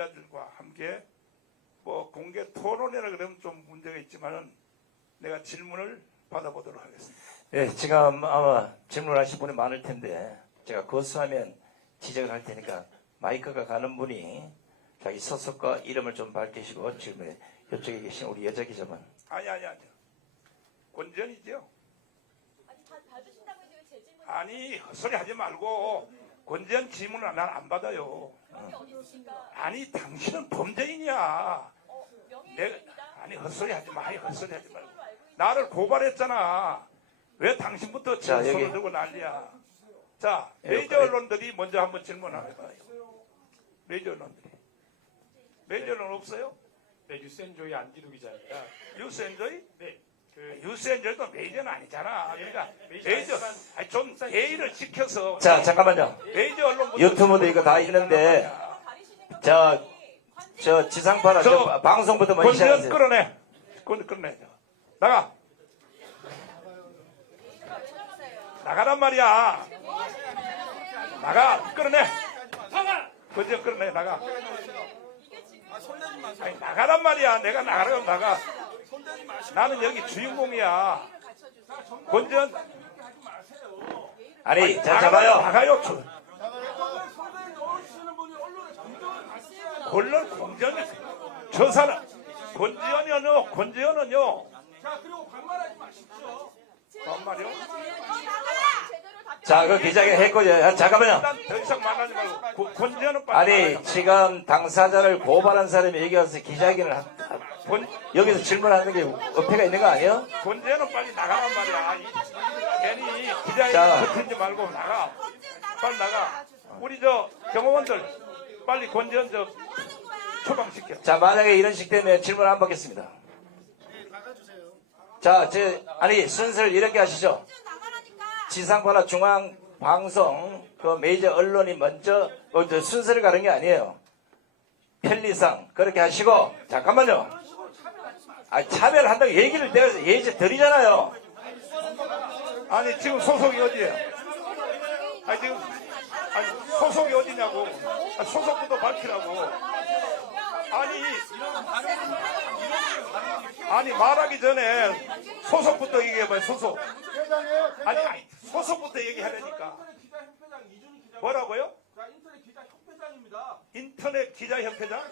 기자들과 함께 뭐 공개 토론이라 그러면 좀 문제가 있지만은 내가 질문을 받아보도록 하겠습니다. 예, 지금 아마 질문하실 분이 많을 텐데 제가 거수하면 지적을 할 테니까 마이크가 가는 분이 자기 소속과 이름을 좀 밝히시고 질문에 이쪽에 계신 우리 여자 기자분. 아니. 권지현이죠? 아니, 다 받으신다고 해도 제 질문. 아니, 헛소리 하지 말고 권지현 질문을 난 안 받아요. 그런 게 어디 있습니까? 아니, 당신은 범죄인이야. 명예훼손입니다. 아니, 헛소리 하지 마. 헛소리 하지 말고. 나를 고발했잖아. 왜 당신부터 자, 손을 여기. 들고 난리야. 자, 예, 메이저 언론들이 먼저 한번 질문 한번 해봐요. 메이저 언론들이. 메이저 언론 없어요? 네, 뉴스엔조이 안기루 기자입니다. 뉴스엔조이? 네, 뉴스엔조이도 메이저는 아니잖아. 그러니까 메이저, 아니, 좀 예의를 지켜서. 자, 잠깐만요. 메이저 언론 유튜브도 이거 다 있는데 저 지상파나 저 방송부터 먼저 권지현 시작하세요. 끌어내. 끌어내. 나가. 나가란 말이야. 나가. 끌어내. 권지현 끌어내. 나가. 아니, 나가란 말이야. 내가 나가라고 나가. 나는 여기 주인공이야. 권지현. 아니, 자, 나가요. 잡아요. 나가요. 언론 공정이 저 사람 권지현은요. 자, 그리고 반말하지 마십시오. 반말이요? 자, 그 기자가 했고요. 잠깐만요. 일단 더 이상 말하지 말고 권지현은 빨리 아니, 나가자. 지금 당사자를 고발한 사람이 여기 와서 기자회견을 여기서 질문하는 게 어폐가 있는 거 아니에요? 권지현은 빨리 나가란 말이야. 괜히 기자회견 자. 버티지 말고 나가. 빨리 나가. 우리 저 경호원들 빨리 권지현 저 처방시켜. 자, 만약에 이런 식 되면 질문 안 받겠습니다. 자, 아니, 순서를 이렇게 하시죠. 지상파나 중앙방송, 그 메이저 언론이 먼저 순서를 가는 게 아니에요. 편리상, 그렇게 하시고, 잠깐만요. 아, 차별한다고 얘기를 내가 예지 드리잖아요. 아니 지금 소속이 어디예요? 아니 지금 소속이 어디냐고. 소속부터 밝히라고. 아니 말하기 전에 소속부터 얘기해봐요. 소속. 아니 소속부터 얘기하려니까. 뭐라고요? 자, 인터넷 기자 협회장입니다. 인터넷 기자협회장?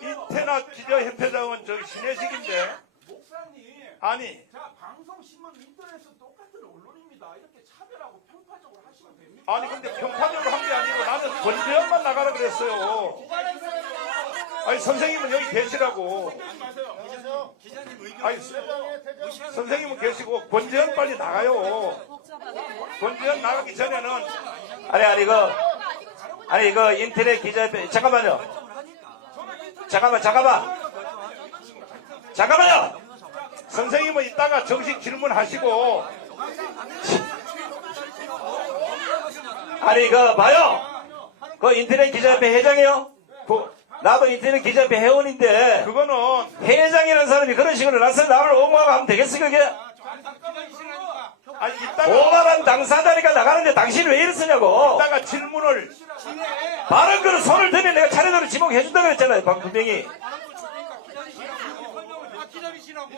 인터넷 기자협회장은 저기 신혜식인데. 목사님, 아니 자, 방송, 신문, 인터넷은 똑같은 언론입니다. 이렇게 차별하고 편파적으로 하시면 됩니까? 아니 근데 편파적으로 한 게 아니고 나는 권지현만 나가라 그랬어요. 아니 선생님은 여기 계시라고. 아니 선생님은 계시고 권지현 빨리 나가요. 권지현 나가기 전에는 아니, 이거 인터넷 기자협회, 잠깐만요. 잠깐만요. 선생님은 이따가 정식 질문하시고. 아니, 이거 봐요. 그 인터넷 기자협회 회장이요? 나도 인터넷 기자협회 회원인데, 그거는 회장이라는 사람이 그런 식으로 나서 나를 옹호하고 하면 되겠어, 그게? 아니 이따가 오만한 당사자니까 나가는데 당신이 왜 이러쓰냐고. 질문을 바른 거는 손을 들면 내가 차례대로 지목해준다 그랬잖아요, 분명히. 기다리시라고.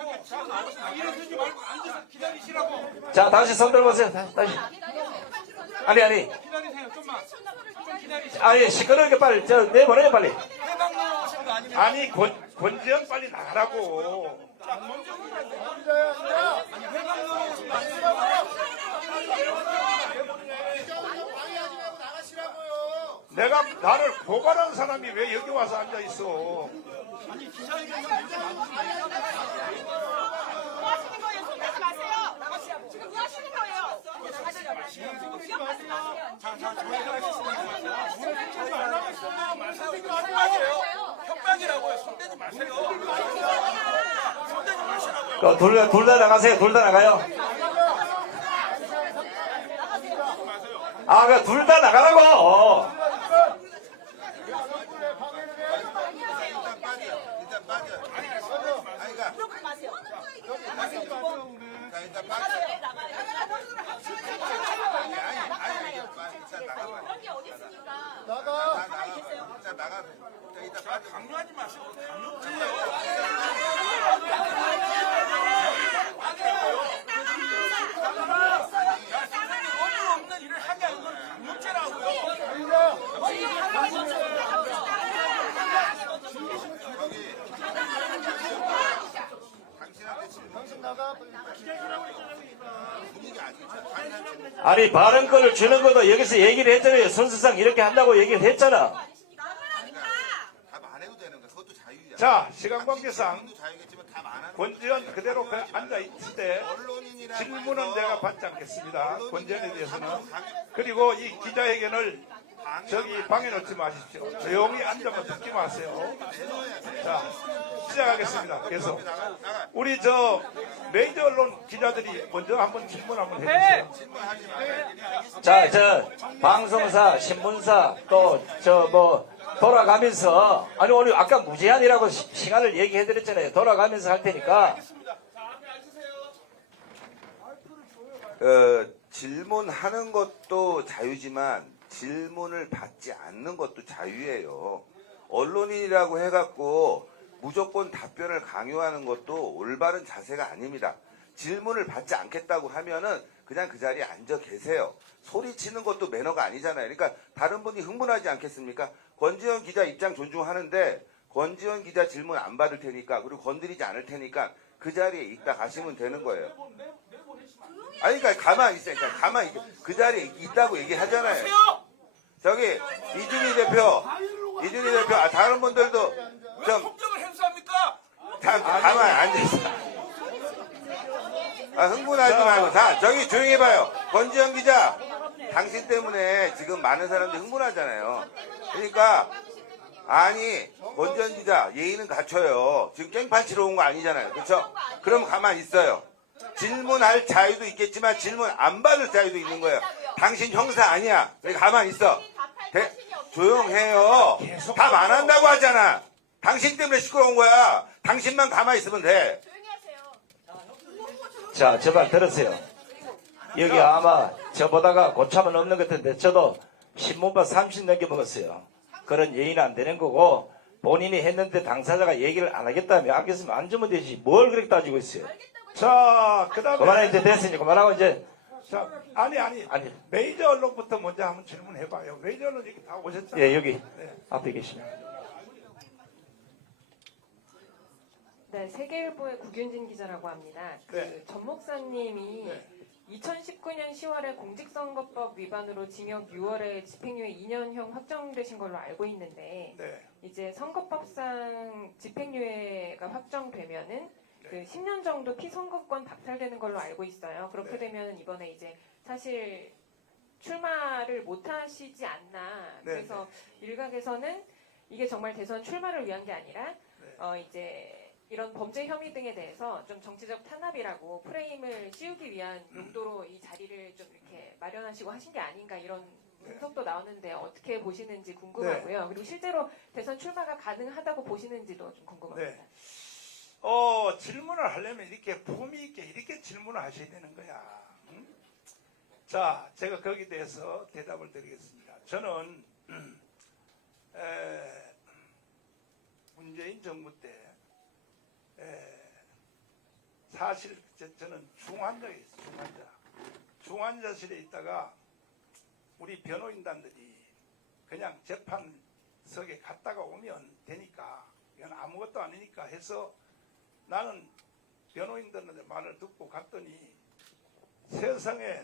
이러지 말고 앉아서 기다리시라고. 자, 다시 손 들어보세요. 다시. 아니. 기다리세요, 좀만. 아니, 시끄러우니까 빨리, 내보내요, 빨리. 해방로 오신 거 아닙니까? 아니 권지현 빨리 나가라고. 내가 나를 고발한 사람이 왜 여기 와서 앉아 있어? 뭐 하시는 거예요? 손 대지 마세요. 지금 뭐 하시는 거예요? 협박이라고요. 손대지 마세요. 손대지 마시라고요. 둘 다 나가세요. 둘 다 나가요. 아, 둘 다 나가라고. 그런 게 어디 있습니까? 나가. 자, 강요하지 마시고 강요죄예요. 야, 선생님 의무 없는 일을 하게 하는 건 강요죄라고요. 아니 발언권을 주는 것도 여기서 얘기를 했잖아요. 순서상 이렇게 한다고 얘기를 했잖아. 답 안 해도 되는 거야. 그것도 자유야. 자, 시간 관계상 당신 자유겠지만 답 안 하는 권지현 그대로 앉아 있을 때 언론인이라고 질문은 해서 제가 받지 않겠습니다. 권지현에 대해서는. 강요- 그리고 이 기자회견을 저기 방해 놓지 마십시오. 조용히 앉아서 듣지 마세요. 자, 시작하겠습니다. 계속. 우리 저 메이저 언론 기자들이 먼저 한번 질문 한번 해주세요. 자, 저 방송사, 신문사 또 저 뭐 돌아가면서 아니 오늘 아까 무제한이라고 시간을 얘기해드렸잖아요. 돌아가면서 할 테니까. 질문하는 것도 자유지만 질문을 받지 않는 것도 자유예요. 언론인이라고 해갖고 무조건 답변을 강요하는 것도 올바른 자세가 아닙니다. 질문을 받지 않겠다고 하면은 그냥 그 자리에 앉아 계세요. 소리치는 것도 매너가 아니잖아요. 그러니까 다른 분이 흥분하지 않겠습니까? 권지현 기자 입장 존중하는데 권지현 기자 질문 안 받을 테니까 그리고 건드리지 않을 테니까 그 자리에 있다 가시면 되는 거예요. 아니 그러니까 가만히 있으니까 가만히 있, 그 자리에 있다고 얘기하잖아요. 저기 이준희 대표 다른 분들도 왜 좀 폭력을 행사합니까? 가만히 앉아있어. 흥분하지 말고. 자, 저기 조용히 해봐요. 권지현 기자, 당신 때문에 지금 많은 사람들이 흥분하잖아요. 그러니까, 아니, 권지현 기자, 예의는 갖춰요. 지금 깽판 치러 온 거 아니잖아요. 그렇죠? 그럼 가만히 있어요. 질문할 자유도 있겠지만 질문 안 받을 자유도 있는 거예요. 당신 형사 아니야. 그러니까 가만히 있어. 조용해요. 답 안 한다고 하잖아. 당신 때문에 시끄러운 거야. 당신만 가만히 있으면 돼. 자, 저 말 들으세요. 여기 아마 저보다가 고참은 없는 것 같은데 저도 신문밥 30 넘게 먹었어요. 그런 예의는 안 되는 거고 본인이 했는데 당사자가 얘기를 안 하겠다면 알겠으면 앉으면 되지. 뭘 그렇게 따지고 있어요. 자, 그 다음에. 그만해 이제 됐으니 그만하고 이제 자, 아니. 아니. 메이저 언론부터 먼저 한번 질문해봐요. 메이저 언론 여기 다 오셨잖아요. 예 여기 네. 앞에 계시면. 네, 세계일보의 구균진 기자라고 합니다. 네. 전 목사님이 네. 2019년 10월에 공직선거법 위반으로 징역 6월에 집행유예 2년형 확정되신 걸로 알고 있는데 네. 이제 선거법상 집행유예가 확정되면은 그 10년 정도 피선거권 박탈되는 걸로 알고 있어요. 그렇게 네. 되면 이번에 이제 사실 출마를 못 하시지 않나. 네, 그래서 일각에서는 이게 정말 대선 출마를 위한 게 아니라 이제 이런 범죄 혐의 등에 대해서 좀 정치적 탄압이라고 프레임을 씌우기 위한 용도로 이 자리를 좀 이렇게 마련하시고 하신 게 아닌가 이런 분석도 나오는데 어떻게 보시는지 궁금하고요. 그리고 실제로 대선 출마가 가능하다고 보시는지도 좀 궁금합니다. 네. 질문을 하려면 이렇게 품위 있게 이렇게 질문을 하셔야 되는 거야. 응? 자, 제가 거기에 대해서 대답을 드리겠습니다. 저는 문재인 정부 때 사실 저는 중환자에 있어요. 중환자실에 있다가 우리 변호인단들이 그냥 재판석에 갔다가 오면 되니까 이건 아무것도 아니니까 해서 나는 변호인단의 말을 듣고 갔더니 세상에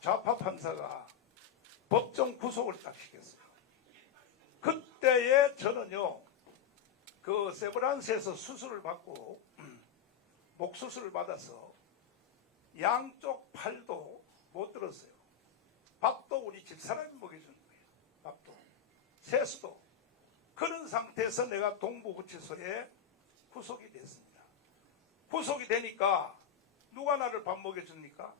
좌파 판사가 법정 구속을 딱 시켰어요. 그때에 저는요, 그 세브란스에서 수술을 받고 목 수술을 받아서 양쪽 팔도 못 들었어요. 밥도 우리 집사람이 먹여주는 거예요. 밥도 세수도. 그런 상태에서 내가 동부구치소에 구속이 됐습니다. 구속이 되니까 누가 나를 밥 먹여줍니까?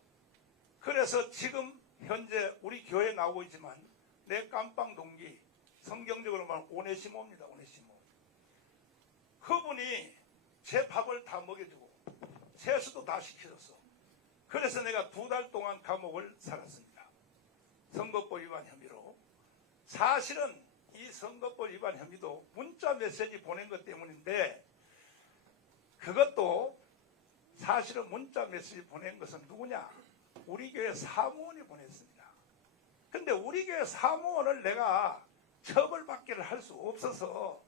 그래서 지금 현재 우리 교회에 나오고 있지만 내 깜빵 동기, 성경적으로 말하면 오네시모입니다. 오네시모. 그분이 제 밥을 다 먹여주고 세수도 다 시켜줬어. 그래서 내가 2달 동안 감옥을 살았습니다. 선거법 위반 혐의로. 사실은 이 선거법 위반 혐의도 문자 메시지 보낸 것 때문인데 그것도 사실은 문자 메시지 보낸 것은 누구냐? 우리 교회 사무원이 보냈습니다. 근데 우리 교회 사무원을 내가 처벌받기를 할 수 없어서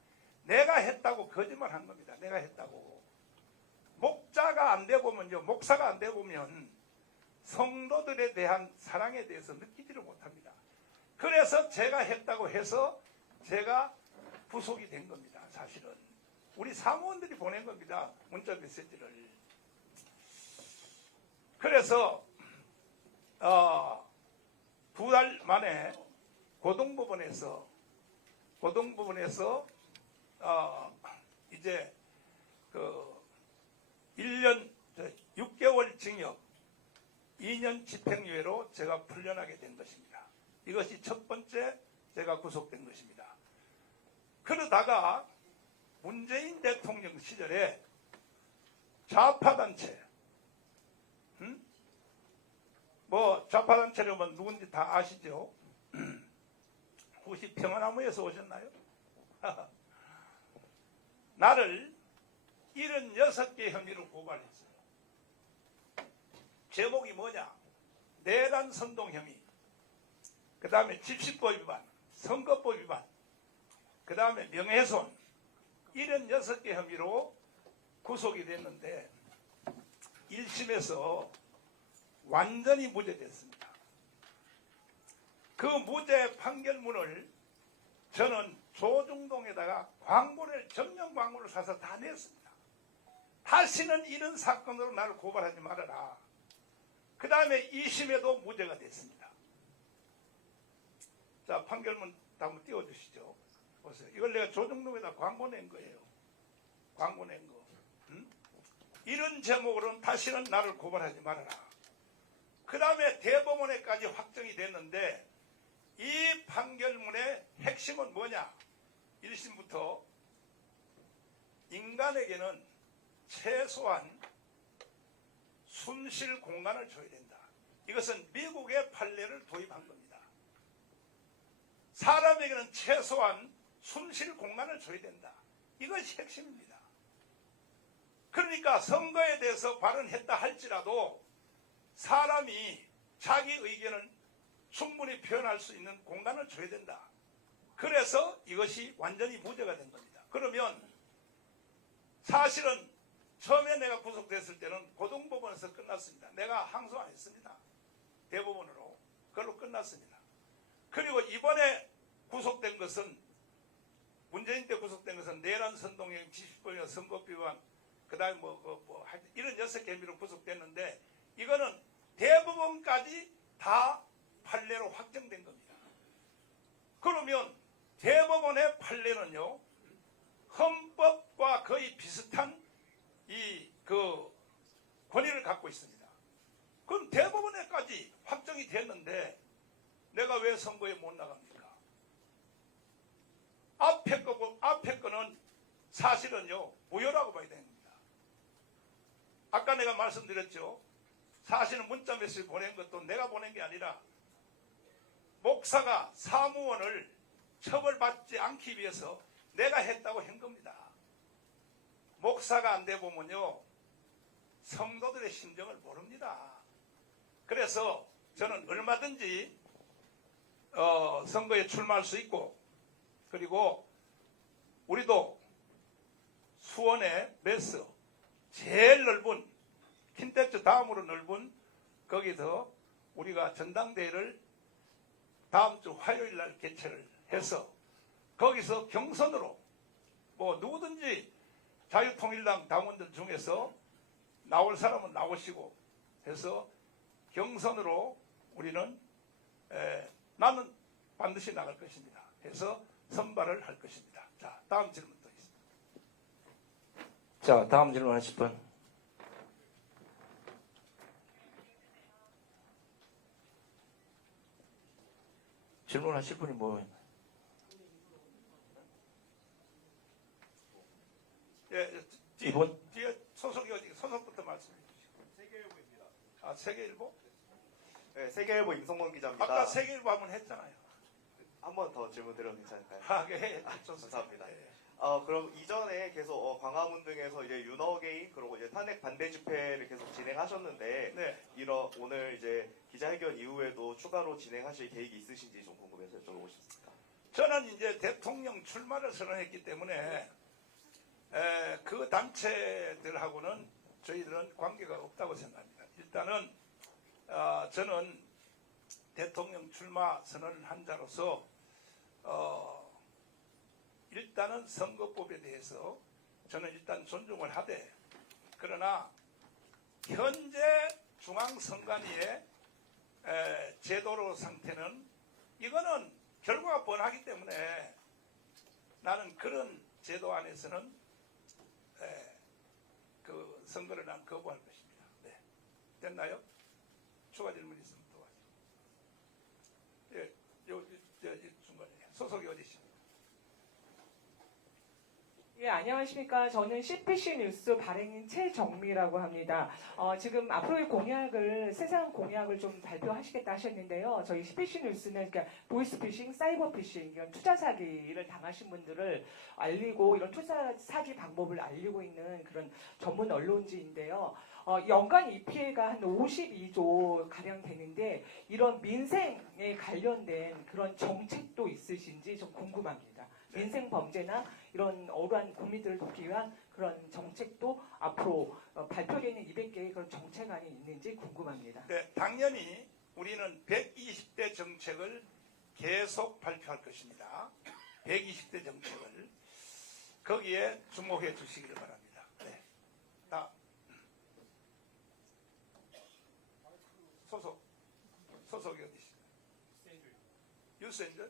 내가 했다고 거짓말한 겁니다. 내가 했다고. 목자가 안 돼 보면요, 목사가 안 돼 보면 성도들에 대한 사랑에 대해서 느끼지를 못합니다. 그래서 제가 했다고 해서 제가 구속이 된 겁니다. 사실은 우리 사무원들이 보낸 겁니다. 문자 메시지를. 그래서 2달 만에 고등법원에서 이제 그 1년 6개월 징역 2년 집행유예로 제가 풀려나게 된 것입니다. 이것이 첫 번째 제가 구속된 것입니다. 그러다가 문재인 대통령 시절에 좌파단체, 뭐 좌파단체라면 누군지 다 아시죠? 혹시 평안나무에서 오셨나요? 나를 76개 혐의로 고발했어요. 제목이 뭐냐? 내란 선동 혐의, 그 다음에 집시법 위반, 선거법 위반, 그 다음에 명예훼손, 76개 혐의로 구속이 됐는데 1심에서 완전히 무죄됐습니다. 그 무죄 판결문을 저는 조중동에다가 정령 광고를 사서 다 냈습니다. 다시는 이런 사건으로 나를 고발하지 말아라. 그 다음에 2심에도 무죄가 됐습니다. 자, 판결문 한번 띄워주시죠. 보세요. 이걸 내가 조중동에다 광고 낸 거예요. 광고 낸 거. 이런 제목으로는 다시는 나를 고발하지 말아라. 그 다음에 대법원에까지 확정이 됐는데 이 판결문의 핵심은 뭐냐? 1심부터 인간에게는 최소한 숨쉴 공간을 줘야 된다. 이것은 미국의 판례를 도입한 겁니다. 사람에게는 최소한 숨쉴 공간을 줘야 된다. 이것이 핵심입니다. 그러니까 선거에 대해서 발언했다 할지라도 사람이 자기 의견을 충분히 표현할 수 있는 공간을 줘야 된다. 그래서 이것이 완전히 무죄가 된 겁니다. 그러면 사실은 처음에 내가 구속됐을 때는 고등법원에서 끝났습니다. 내가 항소 안 했습니다. 대법원으로. 그걸로 끝났습니다. 그리고 이번에 구속된 것은 문재인 때 구속된 것은 내란 선동행, 지시법이나 선거법 위반, 그 다음에 이런 6개 혐의로 구속됐는데 이거는 대법원까지 다 판례로 확정된 겁니다. 그러면 대법원의 판례는요, 헌법과 거의 비슷한 권위를 갖고 있습니다. 그럼 대법원에까지 확정이 됐는데 내가 왜 선거에 못 나갑니까? 앞에 거는 사실은요, 무효라고 봐야 됩니다. 아까 내가 말씀드렸죠. 사실은 문자 메시지 보낸 것도 내가 보낸 게 아니라 목사가 사무원을 처벌받지 않기 위해서 내가 했다고 한 겁니다. 목사가 안 돼 보면요, 성도들의 심정을 모릅니다. 그래서 저는 얼마든지 선거에 출마할 수 있고, 그리고 우리도 수원의 메스 제일 넓은 킨텍스 다음으로 넓은 거기서 우리가 전당대회를 다음 주 화요일 날 개최를 해서 거기서 경선으로 뭐 누구든지 자유통일당 당원들 중에서 나올 사람은 나오시고 해서 경선으로 우리는 나는 반드시 나갈 것입니다. 해서 선발을 할 것입니다. 자, 다음 질문 또 있습니다. 자, 다음 질문 하실 분. 질문하실 분이 뭐? 예, 이번 뒤에 소속이 어디? 소속부터 말씀해 주시고. 세계일보입니다. 아, 세계일보? 네, 세계일보 임성건 기자입니다. 아까 세계일보 한번 했잖아요. 한 번 더 질문 드려도 괜찮을까요? 예, 좋습니다. 감사합니다. 예. 그럼 이전에 계속 광화문 등에서 이제 윤허게임 그리고 이제 탄핵 반대 집회를 계속 진행하셨는데 네. 오늘 이제 기자회견 이후에도 추가로 진행하실 계획이 있으신지 좀 궁금해서 여쭤보고 싶습니다. 저는 이제 대통령 출마를 선언했기 때문에 그 단체들하고는 저희들은 관계가 없다고 생각합니다. 일단은 저는 대통령 출마 선언을 한 자로서 일단은 선거법에 대해서 저는 일단 존중을 하되, 그러나 현재 중앙선관위의 제도로 상태는 이거는 결과가 뻔하기 때문에 나는 그런 제도 안에서는 그 선거를 난 거부할 것입니다. 네. 됐나요? 추가 질문 있으면 또 하죠. 예, 중간에 소속이 어디십니까? 예, 안녕하십니까. 저는 CPC 뉴스 발행인 최정미라고 합니다. 지금 앞으로의 공약을, 세상 공약을 좀 발표하시겠다 하셨는데요. 저희 CPC 뉴스는 그러니까 보이스피싱, 사이버피싱, 이런 투자 사기를 당하신 분들을 알리고 이런 투자 사기 방법을 알리고 있는 그런 전문 언론지인데요. 연간 이 피해가 한 52조 가량 되는데 이런 민생에 관련된 그런 정책도 있으신지 좀 궁금합니다. 민생 범죄나 이런 억울한 국민들을 돕기 위한 그런 정책도 앞으로 발표되는 200개의 그런 정책안이 있는지 궁금합니다. 네, 당연히 우리는 120대 정책을 계속 발표할 것입니다. 120대 정책을 거기에 주목해 주시기를 바랍니다. 네. 다음. 소속이 어디 있습니까? 유스엔저?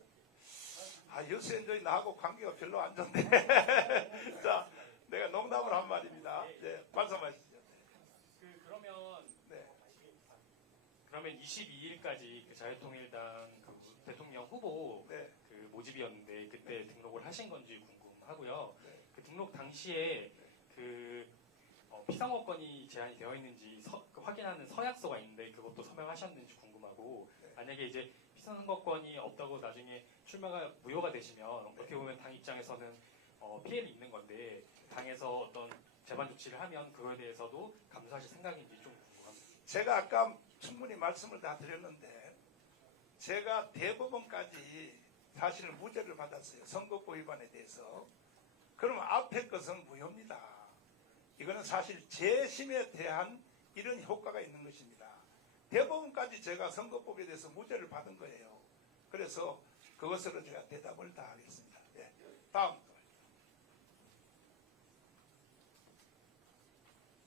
유스엔저이 나하고 관계가 별로 안 좋네. 자, 내가 농담으로 한 말입니다. 네, 말씀하시죠. 그러면 22일까지 그 자유통일당 그 대통령 후보 네. 그 모집이었는데 그때 등록을 하신 건지 궁금하고요. 그 등록 당시에 그 피선거권이 제한이 되어 있는지 그 확인하는 서약서가 있는데 그것도 서명하셨는지 궁금하고, 만약에 이제 피선거권이 없다고 나중에 출마가 무효가 되시면 어떻게 보면 당 입장에서는 피해를 입는 건데 당에서 어떤 재반 조치를 하면 그거에 대해서도 감수하실 생각인지 좀 궁금합니다. 제가 아까 충분히 말씀을 다 드렸는데 제가 대법원까지 사실 무죄를 받았어요. 선거법 위반에 대해서. 그러면 앞에 것은 무효입니다. 이거는 사실 재심에 대한 이런 효과가 있는 것입니다. 대법원까지 제가 선거법에 대해서 무죄를 받은 거예요. 그래서 그것으로 제가 대답을 다 하겠습니다. 예. 다음.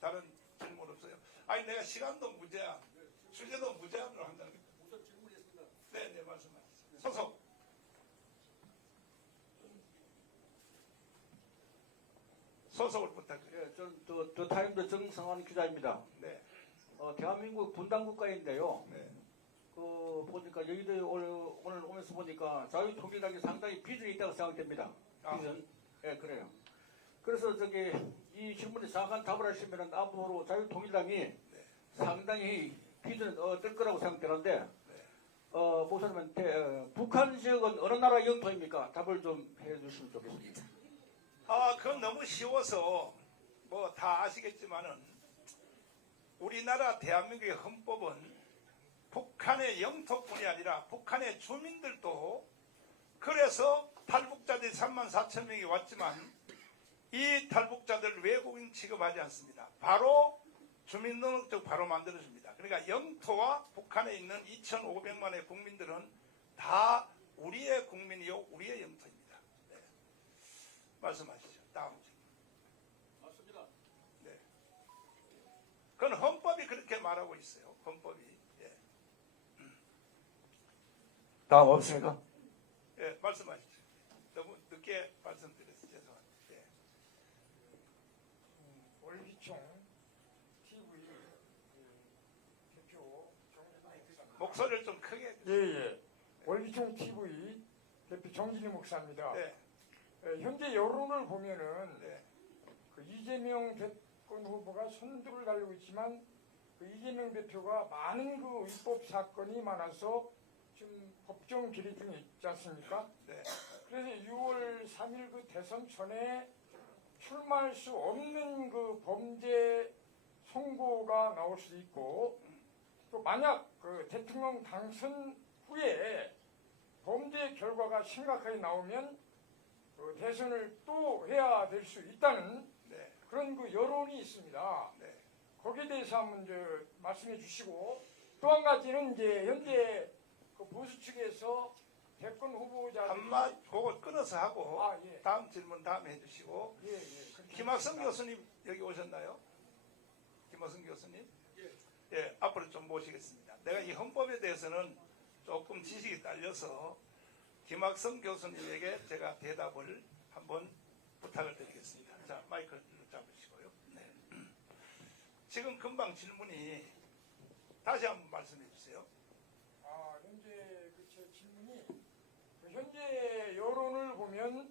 다른 질문 없어요? 아니, 내가 시간도 무제한, 주제도 무제한으로 한다는 거죠. 우선 질문했습니다. 네, 말씀하세요. 소속. 소속을 부탁드려요. 예, 저는 타임즈 정성환 기자입니다. 네. 대한민국 분단 국가인데요. 네. 보니까 여의도에 오늘 오면서 보니까 자유통일당이 상당히 비전이 있다고 생각됩니다. 비전. 예, 그래요. 그래서 이 질문에 정확한 답을 하시면은 앞으로 자유통일당이 상당히 비전은 어떨 거라고 생각되는데, 보시면 북한 지역은 어느 나라 영토입니까? 답을 좀 해주시면 좋겠습니다. 그건 너무 쉬워서 뭐 다 아시겠지만은 우리나라 대한민국의 헌법은 북한의 영토뿐이 아니라 북한의 주민들도, 그래서 탈북자들이 34,000명이 왔지만 이 탈북자들 외국인 취급하지 않습니다. 바로 주민등록증 바로 만들어줍니다. 그러니까 영토와 북한에 있는 2,500만의 국민들은 다 우리의 국민이요, 우리의 영토입니다. 네. 말씀하시죠. 다음 질문. 맞습니다. 네. 그건 헌법이 그렇게 말하고 있어요. 헌법이. 예. 다음 없습니까? 예, 말씀하시죠. 너무 늦게 말씀드려서 죄송합니다. 예. 월기총 TV 대표 정진희 목소리를 좀 크게. 예예. 월기총 TV 대표 정진희 목사입니다. 네. 현재 여론을 보면은 네. 그 이재명 대권 후보가 선두를 달리고 있지만 그 이재명 대표가 많은 그 위법 사건이 많아서 지금 법정 기리 중에 있지 않습니까? 네. 그래서 6월 3일 그 대선 전에 출마할 수 없는 그 범죄 선고가 나올 수도 있고, 또 만약 그 대통령 당선 후에 범죄 결과가 심각하게 나오면 그 대선을 또 해야 될 수 있다는 네. 그런 그 여론이 있습니다. 네. 거기에 대해서 한번 말씀해 주시고, 또 한 가지는 이제 현재 그 보수 측에서 대권 후보자들이 한마 그거 끊어서 하고 예. 다음 질문 다음에 해주시고. 예, 예. 그렇게 김학성 하겠습니다. 교수님 여기 오셨나요? 김학성 교수님? 예, 앞으로 좀 모시겠습니다. 내가 이 헌법에 대해서는 조금 지식이 딸려서 김학성 교수님에게 제가 대답을 한번 부탁을 드리겠습니다. 자, 마이크를 잡으시고요. 네. 지금 금방 질문이 다시 한번 말씀해 주세요. 현재 제 질문이 그 현재 여론을 보면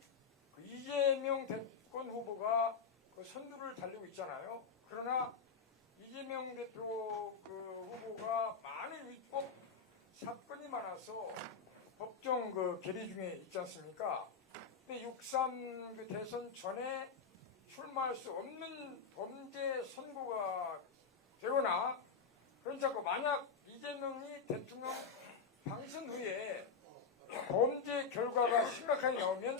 그 이재명 대권 후보가 그 선두를 달리고 있잖아요. 그러나 이재명 대표 그 후보가 많은 위법 사건이 많아서 법정 그 계리 중에 있지 않습니까? 근데 6.3 그 대선 전에 출마할 수 없는 범죄 선고가 되거나 그렇지 않고 만약 이재명이 대통령 당선 후에 범죄 결과가 심각하게 나오면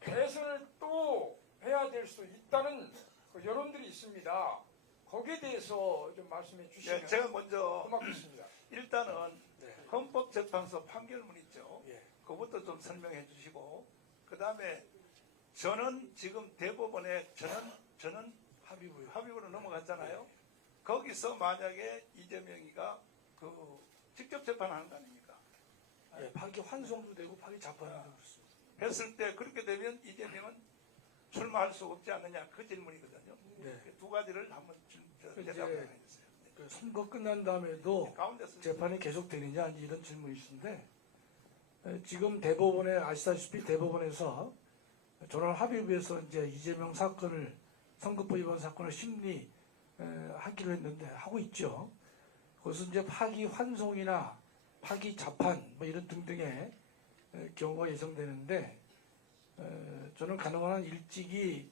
대선을 또 해야 될 수 있다는 그 여론들이 있습니다. 거기에 대해서 좀 말씀해 주시면 예, 제가 먼저 고맙겠습니다. 일단은 헌법재판소 판결문 있죠. 예. 그것부터 좀 설명해 주시고, 그 다음에 저는 지금 대법원에 저는 합의부로 넘어갔잖아요. 거기서 만약에 이재명이가 그 직접 재판하는 거 아닙니까? 예, 파기 환송도 되고 파기 자판도 그렇습니다. 했을 때 그렇게 되면 이재명은 출마할 수 없지 않느냐, 그 질문이거든요. 네. 두 가지를 한번 대답을 해주세요. 그 선거 끝난 다음에도 가운데서 재판이 계속되느냐 이런 질문이 있는데, 지금 대법원에 아시다시피 대법원에서 전원 합의부에서 이제 이재명 사건을 선거법 위반 사건을 심리하기로 했는데 하고 있죠. 그것은 이제 파기 환송이나 파기 자판 뭐 이런 등등의 경우가 예상되는데, 저는 가능한 한 일찍이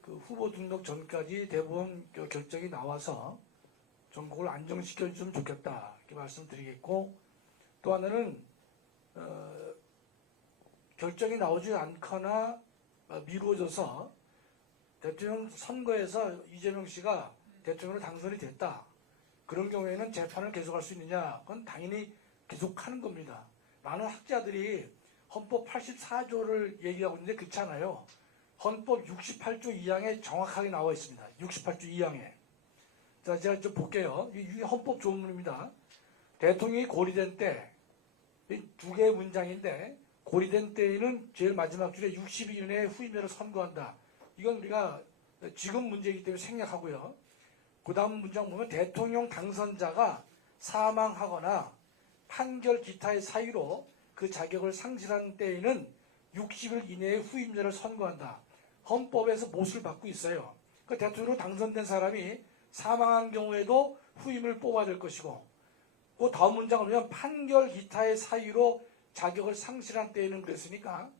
그 후보 등록 전까지 대법원 결정이 나와서 전국을 안정시켜 주면 좋겠다 이렇게 말씀드리겠고, 또 하나는 결정이 나오지 않거나 미루어져서 대통령 선거에서 이재명 씨가 대통령으로 당선이 됐다. 그런 경우에는 재판을 계속할 수 있느냐? 그건 당연히 계속하는 겁니다. 많은 학자들이 헌법 84조를 얘기하고 있는데 그렇지 않아요. 헌법 68조 2항에 정확하게 나와 있습니다. 68조 2항에. 자, 제가 좀 볼게요. 이게 헌법 조문입니다. 대통령이 고리된 때, 두 개의 문장인데, 고리된 때에는 제일 마지막 줄에 60일 이내에 후임자를 선고한다. 이건 우리가 지금 문제이기 때문에 생략하고요. 그 다음 문장 보면 대통령 당선자가 사망하거나 판결 기타의 사유로 그 자격을 상실한 때에는 60일 이내에 후임자를 선고한다. 헌법에서 못을 받고 있어요. 그 대통령으로 당선된 사람이 사망한 경우에도 후임을 뽑아야 될 것이고, 그 다음 문장을 보면 판결 기타의 사유로 자격을 상실한 때에는 그랬으니까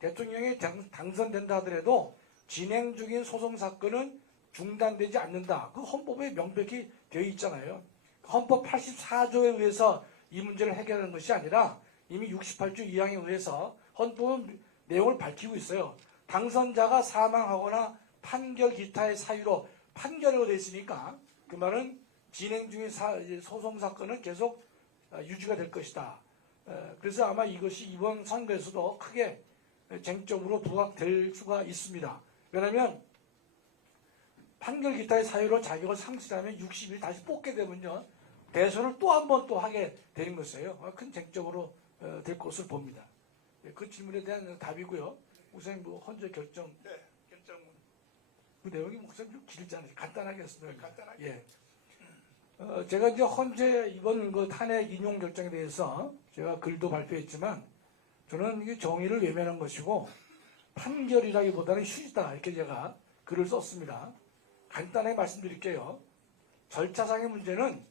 대통령이 당선된다 하더라도 진행 중인 소송 사건은 중단되지 않는다. 그 헌법에 명백히 되어 있잖아요. 헌법 84조에 의해서 이 문제를 해결하는 것이 아니라 이미 68조 2항에 의해서 헌법은 내용을 밝히고 있어요. 당선자가 사망하거나 판결 기타의 사유로 판결이 되어 있으니까 그 말은 진행 중인 소송 사건은 계속 유지가 될 것이다. 그래서 아마 이것이 이번 선거에서도 크게 쟁점으로 부각될 수가 있습니다. 왜냐하면 판결 기타의 사유로 자격을 상실하면 60일 다시 뽑게 되면요, 대선을 또 한 번 또 하게 되는 것이에요. 큰 쟁점으로 될 것을 봅니다. 그 질문에 대한 답이고요. 우선 뭐 헌재 결정. 네, 결정문. 그 내용이 목소리 좀 길잖아요. 간단하게 했습니다. 간단하게. 예. 제가 이제 헌재 이번 그 탄핵 인용 결정에 대해서 제가 글도 발표했지만, 저는 이게 정의를 외면한 것이고 판결이라기보다는 휴지다 이렇게 제가 글을 썼습니다. 간단하게 말씀드릴게요. 절차상의 문제는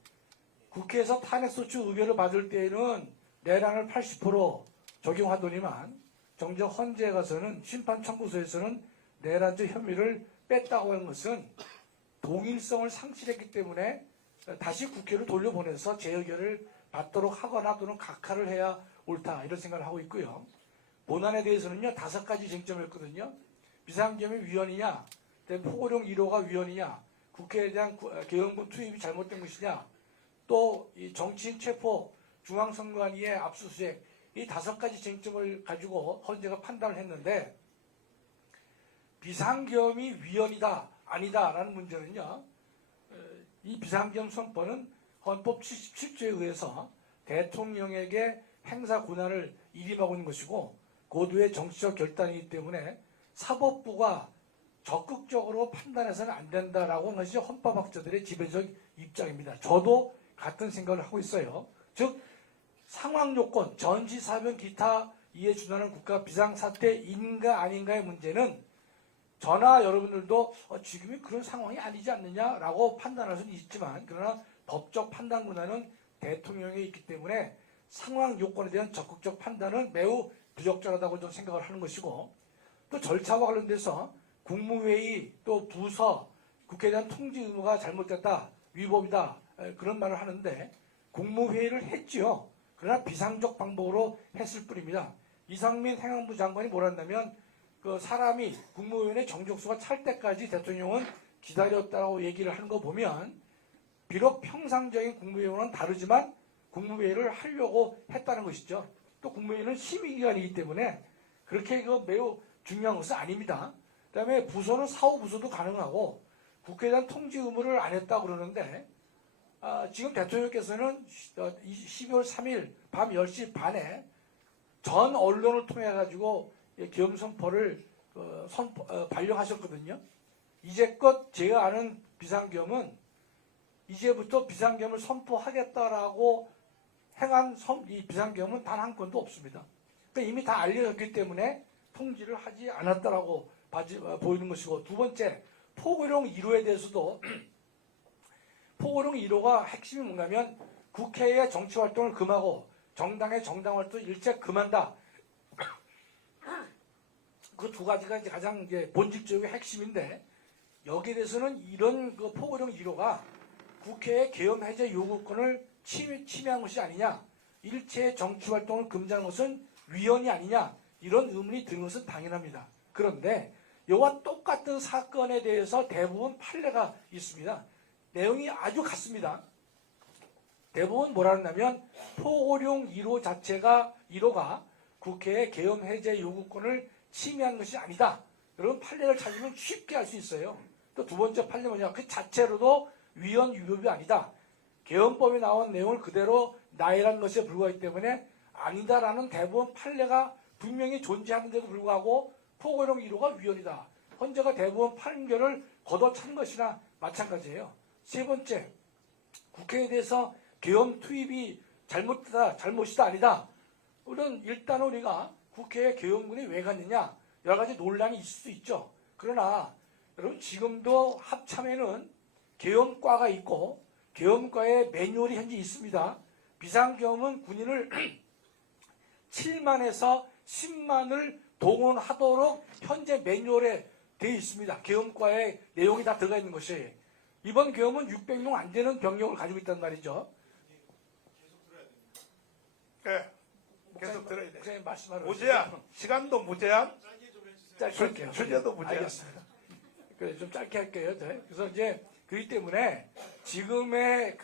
국회에서 탄핵소추 의결을 받을 때에는 내란을 80% 적용하더니만 정작 헌재에 가서는 심판 청구서에서는 내란적 혐의를 뺐다고 하는 것은 동일성을 상실했기 때문에 다시 국회를 돌려보내서 재의결을 받도록 하거나 또는 각하를 해야 옳다 이런 생각을 하고 있고요. 본안에 대해서는요 5가지 쟁점이었거든요. 비상겸이 위헌이냐, 포고령 1호가 위헌이냐, 국회에 대한 계엄군 투입이 잘못된 것이냐, 또 이 정치인 체포, 중앙선관위의 압수수색 이 5가지 쟁점을 가지고 헌재가 판단을 했는데 비상계엄이 위헌이다 아니다라는 문제는요. 이 비상계엄 선포는 헌법 77조에 의해서 대통령에게 행사 권한을 일임하고 있는 것이고 고도의 정치적 결단이기 때문에 사법부가 적극적으로 판단해서는 안 된다라고 하는 것이 헌법학자들의 지배적 입장입니다. 저도 같은 생각을 하고 있어요. 즉 상황 요건, 전시, 사변, 기타 이에 준하는 국가 비상사태인가 아닌가의 문제는 저나 여러분들도 지금이 그런 상황이 아니지 않느냐라고 판단할 수는 있지만 그러나 법적 판단 권한은 대통령에 있기 때문에 상황 요건에 대한 적극적 판단은 매우 부적절하다고 좀 생각을 하는 것이고 또 절차와 관련돼서 국무회의 또 부서 국회에 대한 통지 의무가 잘못됐다 위법이다 그런 말을 하는데 국무회의를 했지요. 그러나 비상적 방법으로 했을 뿐입니다. 이상민 행안부 장관이 뭐랬냐면 그 사람이 국무위원회 정족수가 찰 때까지 대통령은 기다렸다고 얘기를 하는 거 보면 비록 평상적인 국무회의와는 다르지만 국무회의를 하려고 했다는 것이죠. 또 국무회의는 심의기관이기 때문에 그렇게 매우 중요한 것은 아닙니다. 그 다음에 부서는 사후부서도 가능하고 국회에 대한 통지 의무를 안 했다고 그러는데 지금 대통령께서는 12월 3일 밤 10시 반에 전 언론을 통해 가지고 계엄 선포를 발령하셨거든요. 이제껏 제가 아는 비상계엄은 이제부터 비상계엄을 선포하겠다라고 행한 이 비상계엄은 단 한 건도 없습니다. 그러니까 이미 다 알려졌기 때문에 통지를 하지 않았다라고 보이는 것이고 두 번째 포고령 1호에 대해서도 포고령 1호가 핵심이 뭔가면 국회의 정치활동을 금하고 정당의 정당활동을 일체 금한다. 그 두 가지가 이제 가장 이제 본질적인 핵심인데 여기에 대해서는 이런 그 포고령 1호가 국회의 계엄 해제 요구권을 침해한 것이 아니냐, 일체 정치활동을 금지하는 것은 위헌이 아니냐 이런 의문이 드는 것은 당연합니다. 그런데 이와 똑같은 사건에 대해서 대부분 판례가 있습니다. 내용이 아주 같습니다. 대부분 뭐라 하냐면 포고령 1호가 국회의 계엄 해제 요구권을 침해한 것이 아니다. 여러분 판례를 찾으면 쉽게 알 수 있어요. 또 두 번째 판례 뭐냐? 그 자체로도 위헌 위법이 아니다. 계엄법에 나온 내용을 그대로 나열한 것에 불과하기 때문에 아니다라는 대부분 판례가 분명히 존재하는데도 불구하고 포고령 1호가 위헌이다. 헌재가 대부분 판결을 걷어찬 것이나 마찬가지예요. 세 번째, 국회에 대해서 계엄 투입이 잘못이다 아니다. 일단 우리가 국회에 계엄군이 왜 갔느냐 여러 가지 논란이 있을 수 있죠. 그러나 여러분 지금도 합참에는 계엄과가 있고 계엄과의 매뉴얼이 현재 있습니다. 비상계엄은 군인을 7만에서 10만을 동원하도록 현재 매뉴얼에 되어 있습니다. 계엄과의 내용이 다 들어가 있는 것이 이번 계엄은 600명 안 되는 병력을 가지고 있단 말이죠. 네. 계속 들어야 돼. 목사님 말씀하러 무제한. 시간도 무제한. 짧게 할게요. 출제도 무제한. 알겠습니다. 그래 좀 짧게 할게요. 그래서 이제 그렇기 때문에 지금의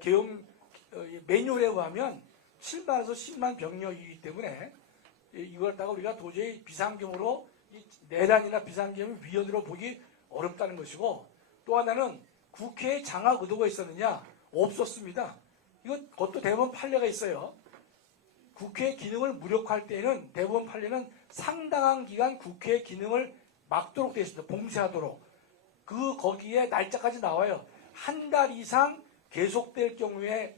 계엄 매뉴얼에 의하면 7만에서 10만 병력이기 때문에 이걸 갖다가 우리가 도저히 비상계엄으로 내란이나 비상계엄을 위헌으로 보기 어렵다는 것이고 또 하나는 국회에 장악 의도가 있었느냐? 없었습니다. 그것도 대법원 판례가 있어요. 국회의 기능을 무력화할 때에는 대법원 판례는 상당한 기간 국회의 기능을 막도록 되어 있습니다. 봉쇄하도록. 거기에 날짜까지 나와요. 한 달 이상 계속될 경우에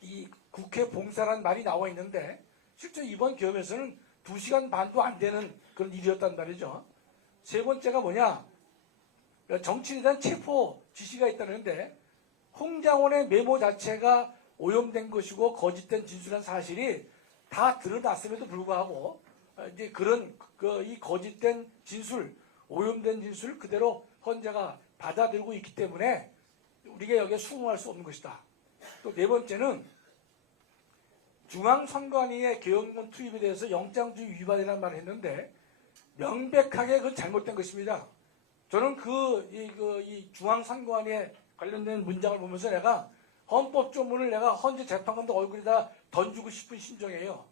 이 국회 봉쇄라는 말이 나와 있는데 실제 이번 계엄에서는 2시간 반도 안 되는 그런 일이었단 말이죠. 세 번째가 뭐냐? 정치인에 대한 체포 지시가 있다는데 홍장원의 메모 자체가 오염된 것이고 거짓된 진술한 사실이 다 드러났음에도 불구하고 이제 그런 이 거짓된 진술, 오염된 진술 그대로 헌재가 받아들이고 있기 때문에 우리가 여기에 수긍할 수 없는 것이다. 또 네 번째는 중앙선관위의 개헌권 투입에 대해서 영장주의 위반이라는 말을 했는데 명백하게 그건 잘못된 것입니다. 저는 이 중앙선관위에 관련된 문장을 보면서 내가 헌법조문을 내가 헌재 재판관도 얼굴에다 던지고 싶은 심정이에요.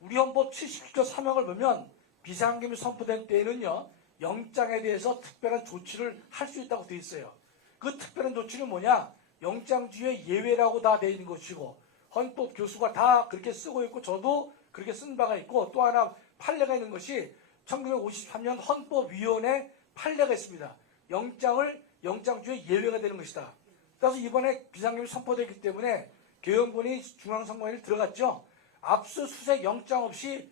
우리 헌법 77조 3항을 보면 비상계엄이 선포된 때에는요, 영장에 대해서 특별한 조치를 할 수 있다고 되어 있어요. 그 특별한 조치는 뭐냐? 영장주의 예외라고 다 되어 있는 것이고, 헌법 교수가 다 그렇게 쓰고 있고, 저도 그렇게 쓴 바가 있고, 또 하나 판례가 있는 것이 1953년 헌법위원회 판례가 있습니다. 영장주의 예외가 되는 것이다. 따라서 이번에 비상계엄이 선포되기 때문에 개헌권이 중앙선관위에 들어갔죠. 압수수색 영장 없이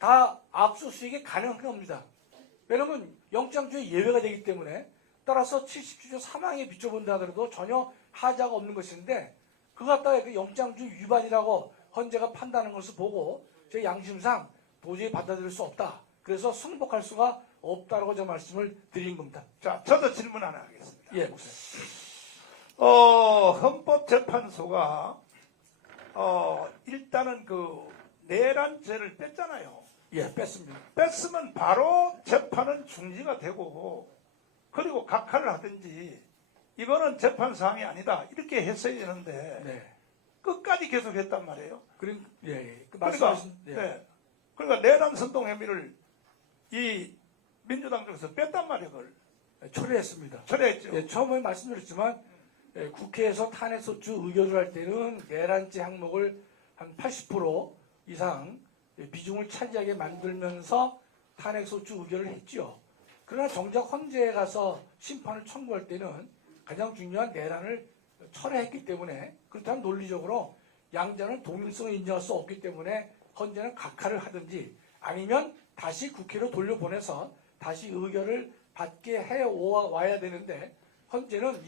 다 압수수색이 가능한 겁니다. 왜냐하면 영장주의 예외가 되기 때문에 따라서 77조 3항에 비춰본다 하더라도 전혀 하자가 없는 것인데 그거 갖다가 그 영장주의 위반이라고 헌재가 판단하는 것을 보고 제 양심상 도저히 받아들일 수 없다. 그래서 승복할 수가 없다라고 저 말씀을 드린 겁니다. 자, 저도 질문 하나 하겠습니다. 예, 목사님. 헌법재판소가 일단은 그 내란죄를 뺐잖아요. 예, 뺐습니다. 뺐으면 바로 재판은 중지가 되고 그리고 각하를 하든지 이거는 재판 사항이 아니다 이렇게 했어야 되는데 네. 끝까지 계속했단 말이에요. 예. 그러니까 그러니까 내란 선동 혐의를 이 민주당 쪽에서 뺐단 말이에요. 그걸 철회했습니다. 철회했죠. 예, 처음에 말씀드렸지만 국회에서 탄핵소추 의결을 할 때는 내란죄 항목을 한 80% 이상 비중을 차지하게 만들면서 탄핵소추 의결을 했죠. 그러나 정작 헌재에 가서 심판을 청구할 때는 가장 중요한 내란을 철회했기 때문에 그렇다면 논리적으로 양자는 동일성을 인정할 수 없기 때문에 헌재는 각하를 하든지 아니면 다시 국회로 돌려보내서 다시 의결을 받게 해와야 되는데 헌재는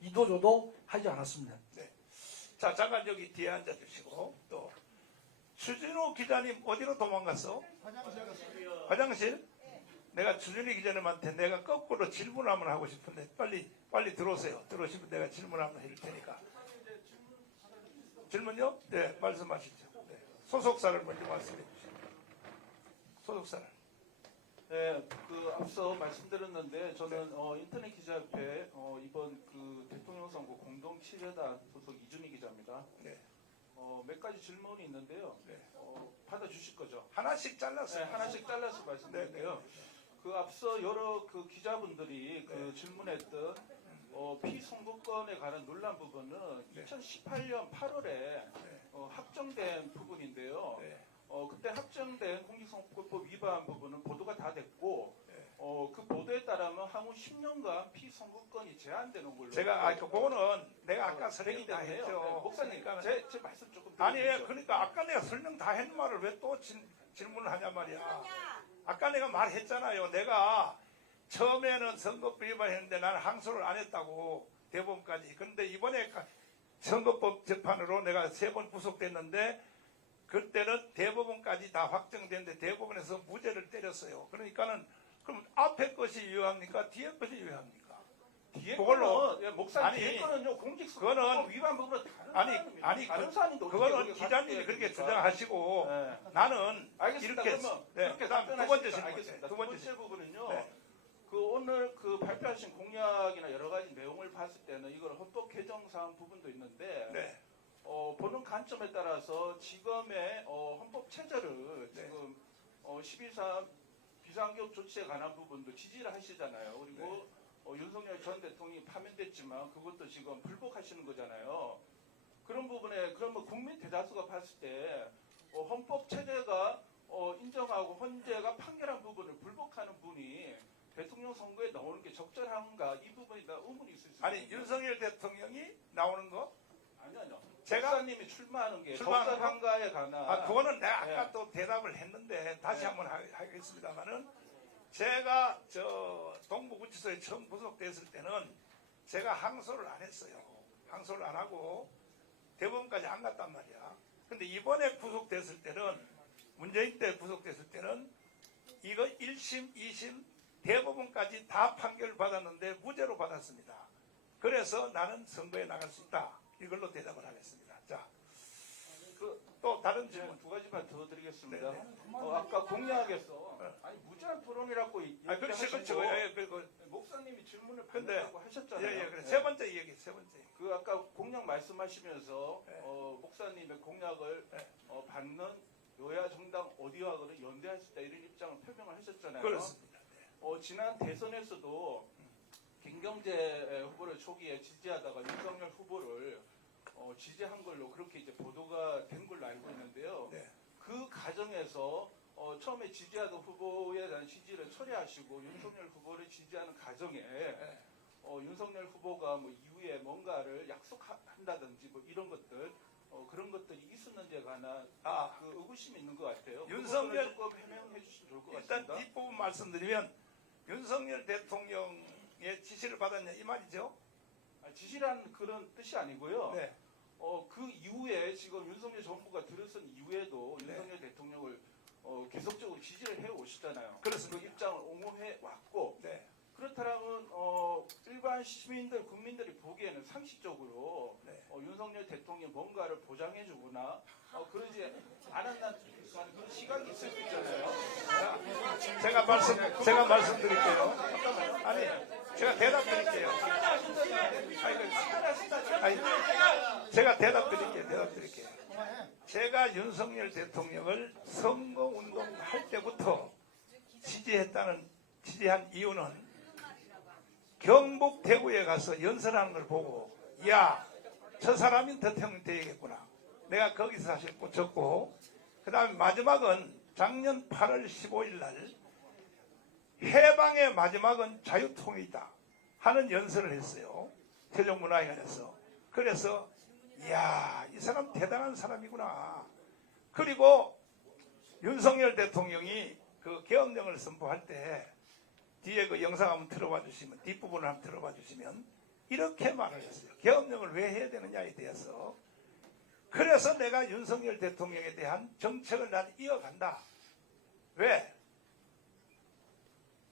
이도저도 하지 않았습니다. 네. 자, 잠깐 여기 뒤에 앉아주시고 또 추진호 기자님 어디로 도망갔어? 화장실? 내가 추진호 기자님한테 내가 거꾸로 질문 한번 하고 싶은데 빨리 들어오세요. 들어오시면 내가 질문 한번 해줄 테니까. 질문요? 네, 말씀하시죠. 네. 소속사를 먼저 말씀해 주시죠. 소속사를. 네, 그 앞서 말씀드렸는데 저는 인터넷 기자협회 이번 그 대통령 선거 공동 취재단 소속 이준희 기자입니다. 네. 몇 가지 질문이 있는데요. 네. 받아주실 거죠? 하나씩 잘랐어요. 네, 하나씩 잘라서 말씀드릴게요. 그 앞서 여러 그 기자분들이 그 질문했던 피선거권에 관한 논란 부분은 2018년 8월에 확정된 부분인데요. 그때 확정된 공직선거법 위반 부분은 보도가 다 됐고 그 보도에 따르면 향후 10년간 피선거권이 제한되는 걸로 제가 그거는 내가 아까 설명 다 했죠. 목사님, 그러니까 제 말씀 조금 아니 들어주시죠. 그러니까 아까 내가 설명 다 했는 말을 왜 또 질문을 하냐 말이야. 아까 내가 말했잖아요. 내가 처음에는 선거법 위반했는데 나는 항소를 안 했다고 대법원까지. 그런데 이번에 선거법 재판으로 내가 3번 구속됐는데 그때는 대법원까지 다 확정됐는데 대법원에서 무죄를 때렸어요. 그러니까는 그럼 앞에 것이 유효합니까? 뒤에 것이 유효합니까? 뒤에 그걸로 거는 목사님 뒤에 거는요 공직선거법 위반 부분은 다른 다른 사안인데 그거는 기자님이 그렇게 주장하시고 나는 알겠습니다. 이렇게 그러면 그다음 그렇게 두 번째 답변하시니까 질문. 알겠습니다. 두 번째 부분은요. 네. 그 오늘 그 발표하신 공약이나 여러 가지 내용을 봤을 때는 이걸 헌법 개정 사항 부분도 있는데 네. 보는 관점에 따라서 지금의 헌법 체제를 지금 12.3 비상기업 조치에 관한 부분도 지지를 하시잖아요. 그리고 윤석열 전 대통령이 파면됐지만 그것도 지금 불복하시는 거잖아요. 그런 부분에 그러면 국민 대다수가 봤을 때 헌법 체제가 인정하고 헌재가 판결한 부분을 불복하는 분이 대통령 선거에 나오는 게 적절한가 이 부분에 대한 의문이 있을 수 있습니다. 아니 윤석열 대통령이 나오는 거? 아니요. 제가 목사님이 출마하는 게 적절한가에 관한 그거는 내가 아까 또 대답을 했는데 다시 한번 하겠습니다만은 제가 동부구치소에 처음 구속됐을 때는 제가 항소를 안 했어요. 항소를 안 하고 대법원까지 안 갔단 말이야. 근데 이번에 구속됐을 때는, 문재인 때 구속됐을 때는 이거 1심, 2심, 대법원까지 다 판결을 받았는데 무죄로 받았습니다. 그래서 나는 선거에 나갈 수 있다. 이걸로 대답을 하겠습니다. 자, 또 다른 질문. 두 가지만 더 드리겠습니다. 네, 아까 공약에서 아니 무제한 토론이라고 얘기하시고 목사님이 질문을 받는다고 하셨잖아요. 예, 그래. 세 번째 얘기, 세 번째. 그 아까 공약 말씀하시면서 네. 목사님의 공약을 받는 여야 정당 어디와는 연대할 수 있다 이런 입장을 표명을 하셨잖아요. 그렇습니다. 지난 대선에서도 김경재 후보를 초기에 지지하다가 윤석열 후보를 지지한 걸로 그렇게 이제 보도가 된 걸로 알고 있는데요. 네. 그 과정에서 처음에 지지하던 후보에 대한 지지를 철회하시고 윤석열 후보를 지지하는 과정에 윤석열 후보가 뭐 이후에 뭔가를 약속한다든지 뭐 이런 것들 그런 것들이 있었는지에 관한 그 의구심이 있는 것 같아요. 윤석열 조금 해명해 주시면 좋을 것 일단 같습니다. 뒷부분 말씀드리면 윤석열 대통령의 지시를 받았냐 이 말이죠. 지시라는 그런 뜻이 아니고요. 네. 그 이후에 지금 윤석열 정부가 들어선 이후에도 네. 윤석열 대통령을 계속적으로 지지를 해 오시잖아요. 그렇습니다. 그 입장을 옹호해 왔고 네. 그렇다면 일반 시민들 국민들이 보기에는 상식적으로 네. 윤석열 대통령 뭔가를 보장해 주거나 그러지 않았다는 그런 시각이 있을 수 있잖아요. 제가 말씀드릴게요. 아니, 제가 대답 드릴게요. 제가 대답 드릴게요. 제가 윤석열 대통령을 선거운동 할 때부터 지지한 이유는 경북 대구에 가서 연설하는 걸 보고, 야, 저 사람이 대통령 되겠구나. 내가 거기서 사실 꽂혔고, 그 다음에 마지막은 작년 8월 15일 날 해방의 마지막은 자유통일이다 하는 연설을 했어요. 세종문화회관에서. 그래서 이야, 이 사람 대단한 사람이구나. 그리고 윤석열 대통령이 그 계엄령을 선포할 때 뒤에 그 영상 한번 들어봐 주시면, 뒷부분을 한번 들어봐 주시면 이렇게 말을 했어요. 계엄령을 왜 해야 되느냐에 대해서. 그래서 내가 윤석열 대통령에 대한 정책을 난 이어간다. 왜?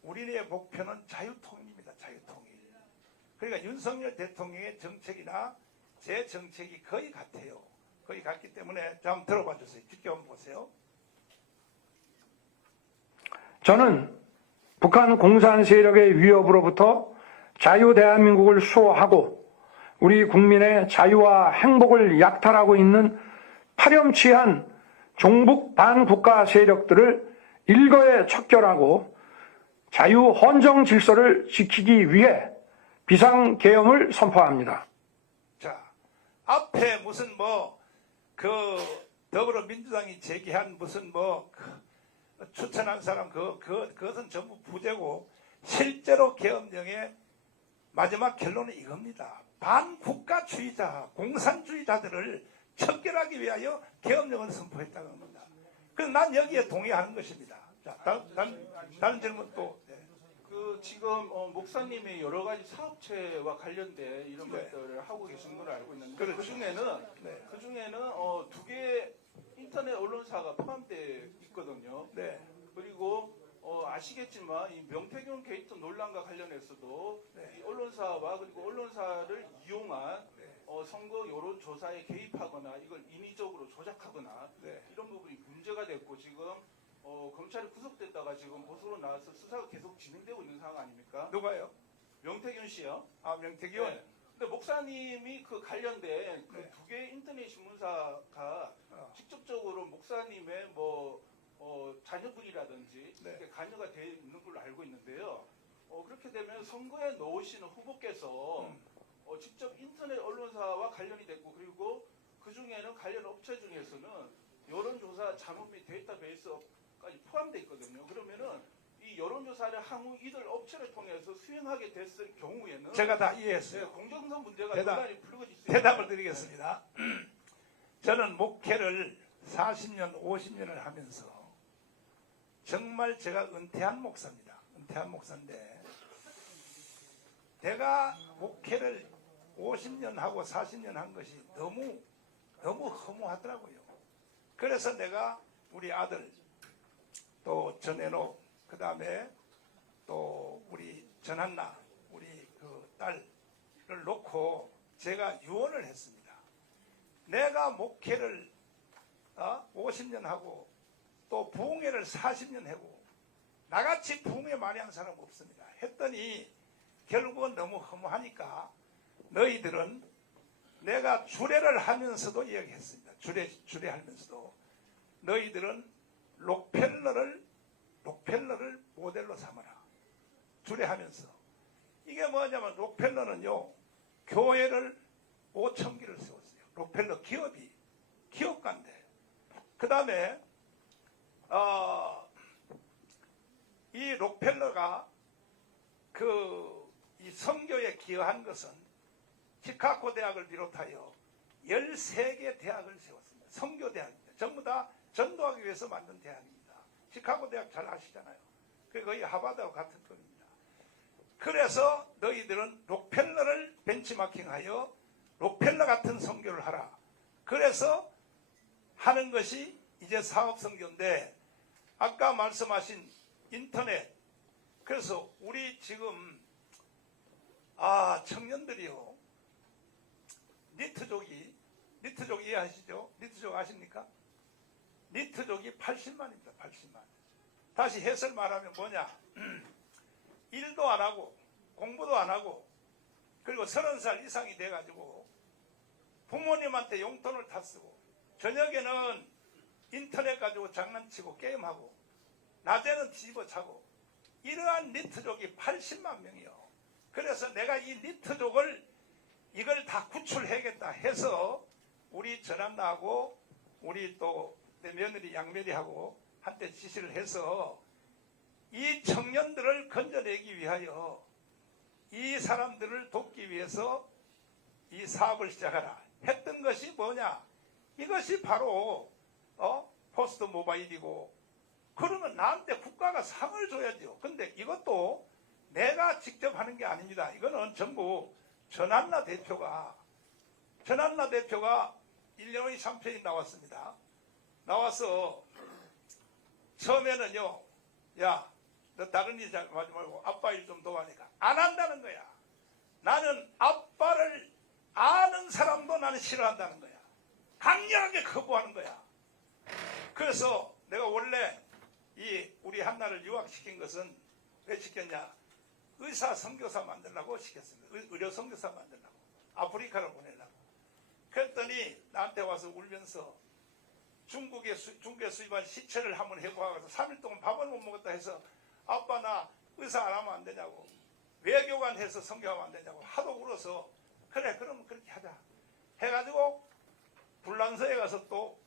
우리의 목표는 자유통일입니다. 자유통일. 그러니까 윤석열 대통령의 정책이나 제 정책이 거의 같아요. 거의 같기 때문에 자, 한번 들어봐 주세요. 직접 한번 보세요. 저는 북한 공산 세력의 위협으로부터 자유 대한민국을 수호하고 우리 국민의 자유와 행복을 약탈하고 있는 파렴치한 종북 반국가 세력들을 일거에 척결하고 자유 헌정 질서를 지키기 위해 비상계엄을 선포합니다. 자, 앞에 무슨 더불어민주당이 제기한 무슨 추천한 사람 그것은 전부 부재고 실제로 계엄령의 마지막 결론은 이겁니다. 반국가주의자, 공산주의자들을 척결하기 위하여 계엄령을 선포했다는 겁니다. 그래서 난 여기에 동의하는 것입니다. 자, 다른 질문 또. 네. 지금 목사님이 여러 가지 사업체와 관련된 이런 네. 것들을 하고 계신 걸 알고 있는데 그렇죠. 그 중에는 두 개의 인터넷 언론사가 포함되어 있거든요. 네. 그리고 아시겠지만 이 명태균 게이트 논란과 관련해서도 네. 이 언론사와 그리고 언론사를 이용한 네. 선거 여론 조사에 개입하거나 이걸 인위적으로 조작하거나 네. 이런 부분이 문제가 됐고 지금 검찰이 구속됐다가 지금 보수로 나와서 수사가 계속 진행되고 있는 상황 아닙니까? 누가요? 명태균 씨요. 아, 명태균. 네. 근데 목사님이 그 관련된 그 네. 두 개의 인터넷 신문사가 직접적으로 목사님의 자녀분이라든지 네. 이렇게 관여가 되어 있는 걸로 알고 있는데요. 그렇게 되면 선거에 넣으시는 후보께서 직접 인터넷 언론사와 관련이 됐고 그리고 그 중에는 관련 업체 중에서는 여론조사 자문 및 데이터베이스까지 포함되어 있거든요. 그러면은 이 여론조사를 향후 이들 업체를 통해서 수행하게 됐을 경우에는 제가 다 이해했어요. 공정성 문제가 대답. 논란이 불거질 수 대답을 드리겠습니다. 저는 목회를 40년, 50년을 하면서 정말 제가 은퇴한 목사입니다. 은퇴한 목사인데 내가 목회를 50년 하고 40년 한 것이 너무 너무 허무하더라고요. 그래서 내가 우리 아들 또 전해노 그 다음에 또 우리 전한나 우리 그 딸을 놓고 제가 유언을 했습니다. 내가 목회를 50년 하고 또 부흥회를 40년 하고 나같이 부흥회 많이 한 사람 없습니다. 했더니 결국은 너무 허무하니까 너희들은 내가 주례를 하면서도 이야기했습니다. 주례하면서도 너희들은 록펠러를 모델로 삼아라. 주례하면서 이게 뭐냐면 록펠러는요 교회를 5,000개를 세웠어요. 록펠러 기업가인데 그 다음에 이 록펠러가 이 선교에 기여한 것은 시카고 대학을 비롯하여 13개 대학을 세웠습니다. 선교대학입니다. 전부 다 전도하기 위해서 만든 대학입니다. 시카고 대학 잘 아시잖아요. 그게 거의 하버드와 같은 급입니다. 그래서 너희들은 록펠러를 벤치마킹하여 록펠러 같은 선교를 하라. 그래서 하는 것이 이제 사업 선교인데 아까 말씀하신 인터넷 그래서 우리 지금 청년들이요 니트족 이해하시죠? 니트족 아십니까? 니트족이 80만입니다. 80만. 다시 해설 말하면 뭐냐? 일도 안 하고 공부도 안 하고 그리고 30살 이상이 돼가지고 부모님한테 용돈을 다 쓰고 저녁에는 인터넷 가지고 장난치고 게임하고 낮에는 뒤집어 자고 이러한 니트족이 80만 명이요. 그래서 내가 이 니트족을 이걸 다 구출해야겠다 해서 우리 전한나하고 우리 또 내 며느리 양메리하고 한때 지시를 해서 이 청년들을 건져내기 위하여 이 사람들을 돕기 위해서 이 사업을 시작하라 했던 것이 뭐냐? 이것이 바로 포스트 모바일이고 그러면 나한테 국가가 상을 줘야죠. 근데 이것도 내가 직접 하는 게 아닙니다. 이거는 전부 전한나 대표가 일리노이 샴페인 나왔습니다. 나와서 처음에는요, 야, 너 다른 일 하지 말고 아빠 일 좀 도와니까 안 한다는 거야. 나는 아빠를 아는 사람도 나는 싫어한다는 거야. 강력하게 거부하는 거야. 그래서 내가 원래 우리 한나를 유학시킨 것은 왜 시켰냐? 의사 선교사 만들라고 시켰습니다. 의료 선교사 만들라고. 아프리카를 보내려고. 그랬더니 나한테 와서 울면서 중국에 수입한 시체를 한번 해보아서 3일 동안 밥을 못 먹었다 해서 아빠 나 의사 안 하면 안 되냐고. 외교관 해서 선교하면 안 되냐고. 하도 울어서 그래 그러면 그렇게 하자. 해가지고 불란서에 가서 또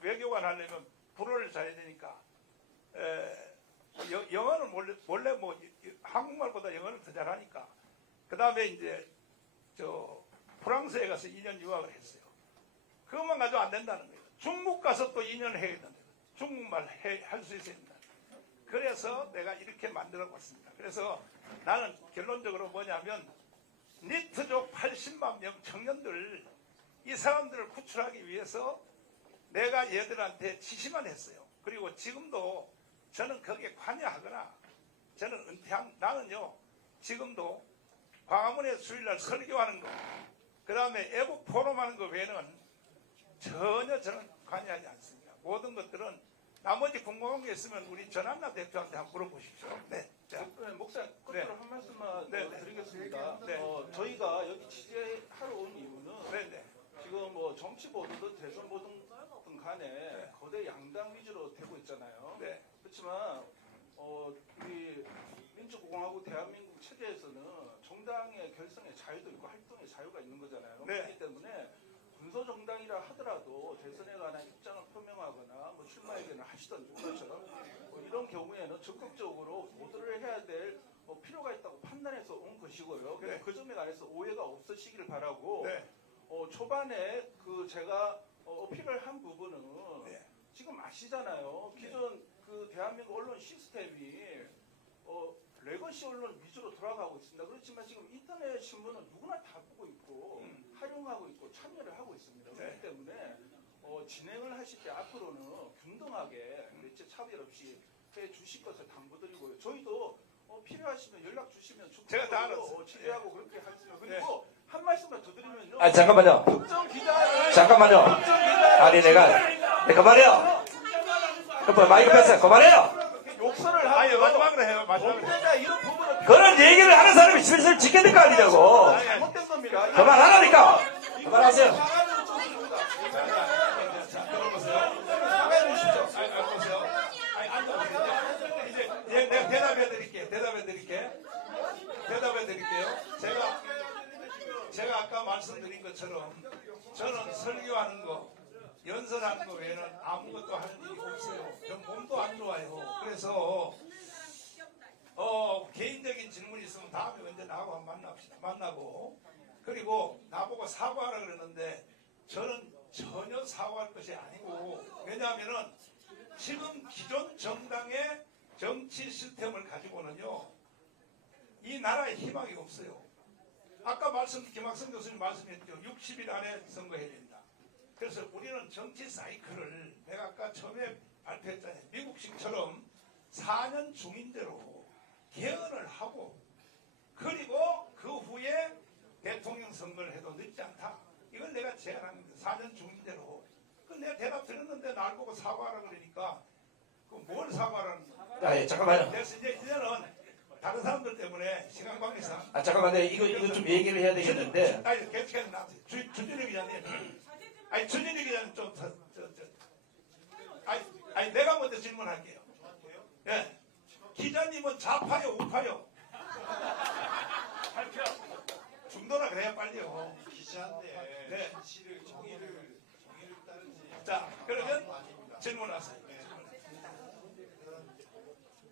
외교관 하려면 불어를 잘해야 되니까 영어는 원래 뭐 한국말보다 영어를 더 잘하니까 그 다음에 이제 프랑스에 가서 2년 유학을 했어요. 그것만 가지고 안 된다는 거예요. 중국 가서 또 2년 해야 된다. 중국말 할 수 있어야 된다. 그래서 내가 이렇게 만들어 봤습니다. 그래서 나는 결론적으로 뭐냐면 니트족 80만 명 청년들 이 사람들을 구출하기 위해서 내가 얘들한테 지시만 했어요. 그리고 지금도 저는 거기에 관여하거나 저는 나는요 지금도 광화문에 주일날 설교하는 거 그 다음에 애국 포럼하는 거 외에는 전혀 저는 관여하지 않습니다. 모든 것들은 나머지 궁금한 게 있으면 우리 전한나 대표한테 한번 물어보십시오. 네. 자. 목사님 끝으로 한 말씀만 드리겠습니다. 네. 저희가 여기 취재하러 온 이유는 네. 지금 뭐 정치 보도든 대선 보도든 간에 거대 양당 위주로 되고 있잖아요. 네. 그렇지만 우리 민주공화국 대한민국 체제에서는 정당의 결성의 자유도 있고 활동의 자유가 있는 거잖아요. 네. 그렇기 때문에 군소정당이라 하더라도 대선에 관한 입장을 표명하거나 뭐 출마 의견을 하시던 것처럼 이런 경우에는 적극적으로 보도를 해야 될 필요가 있다고 판단해서 온 것이고요. 그래서 네. 그 점에 관해서 오해가 없으시기를 바라고 네. 초반에 제가 어필을 한 부분은 네. 지금 아시잖아요. 기존 그 대한민국 언론 시스템이 레거시 언론 위주로 돌아가고 있습니다. 그렇지만 지금 인터넷 신문은 누구나 다 보고 있고 활용하고 있고 참여를 하고 있습니다. 그렇기 때문에 진행을 하실 때 앞으로는 균등하게 매체 차별 없이 해 주실 것을 당부드리고요. 저희도 필요하시면 연락 주시면 제가 다 알았어요. 취재하고 그렇게 하시면 그리고 한 말씀만 더 드리면요. 아, 잠깐만요. 특정 기자를 잠깐만요. 특정 기자를 아니, 네, 그만해요. 마이크 뺐어요. 그만해요. 욕설을 아니, 하고 마지막으로 해요. 마지막으로. 범죄자 이런 부분을 그런 얘기를 하는 사람이 질서를 지켜야 될 거 아니냐고. 잘못된 겁니다. 그만하라니까. 그만하세요. 사과를 좀 드립니다. 이제 내가 대답해 드릴게요. 제가 아까 말씀드린 것처럼 저는 설교하는 거, 연설하는 거 외에는 아무것도 하는 일이 없어요. 전 몸도 안 좋아요. 그래서 개인적인 질문이 있으면 다음에 언제 나하고 한번 만나고 그리고 나보고 사과하라 그러는데 저는 전혀 사과할 것이 아니고 왜냐하면은 지금 기존 정당의 정치 시스템을 가지고는요 이 나라에 희망이 없어요. 아까 김학성 교수님 말씀했죠. 60일 안에 선거해야 된다. 그래서 우리는 정치 사이클을 내가 아까 처음에 발표했잖아요. 미국식처럼 4년 중임제로 개헌을 하고 그리고 그 후에 대통령 선거를 해도 늦지 않다. 이걸 내가 제안합니다. 4년 중임제로. 그 내가 대답 드렸는데 날 보고 사과하라 그러니까 그 뭘 사과하라는 거야. 아, 예, 잠깐만요. 그래서 이제는 다른 사람들 때문에 시간 관계상 아, 잠깐만요. 이거 좀 얘기를 해야 되겠는데. 아니 계속해서 나한테 주진우 기자님 아니 주진우 기자님 좀 아니 내가 먼저 질문할게요. 예. 기자님은 좌파요 우파요? 중도나 그래야 빨리요. 기자인데 네. 진실을 정의를 따르지. 자 그러면 질문하세요.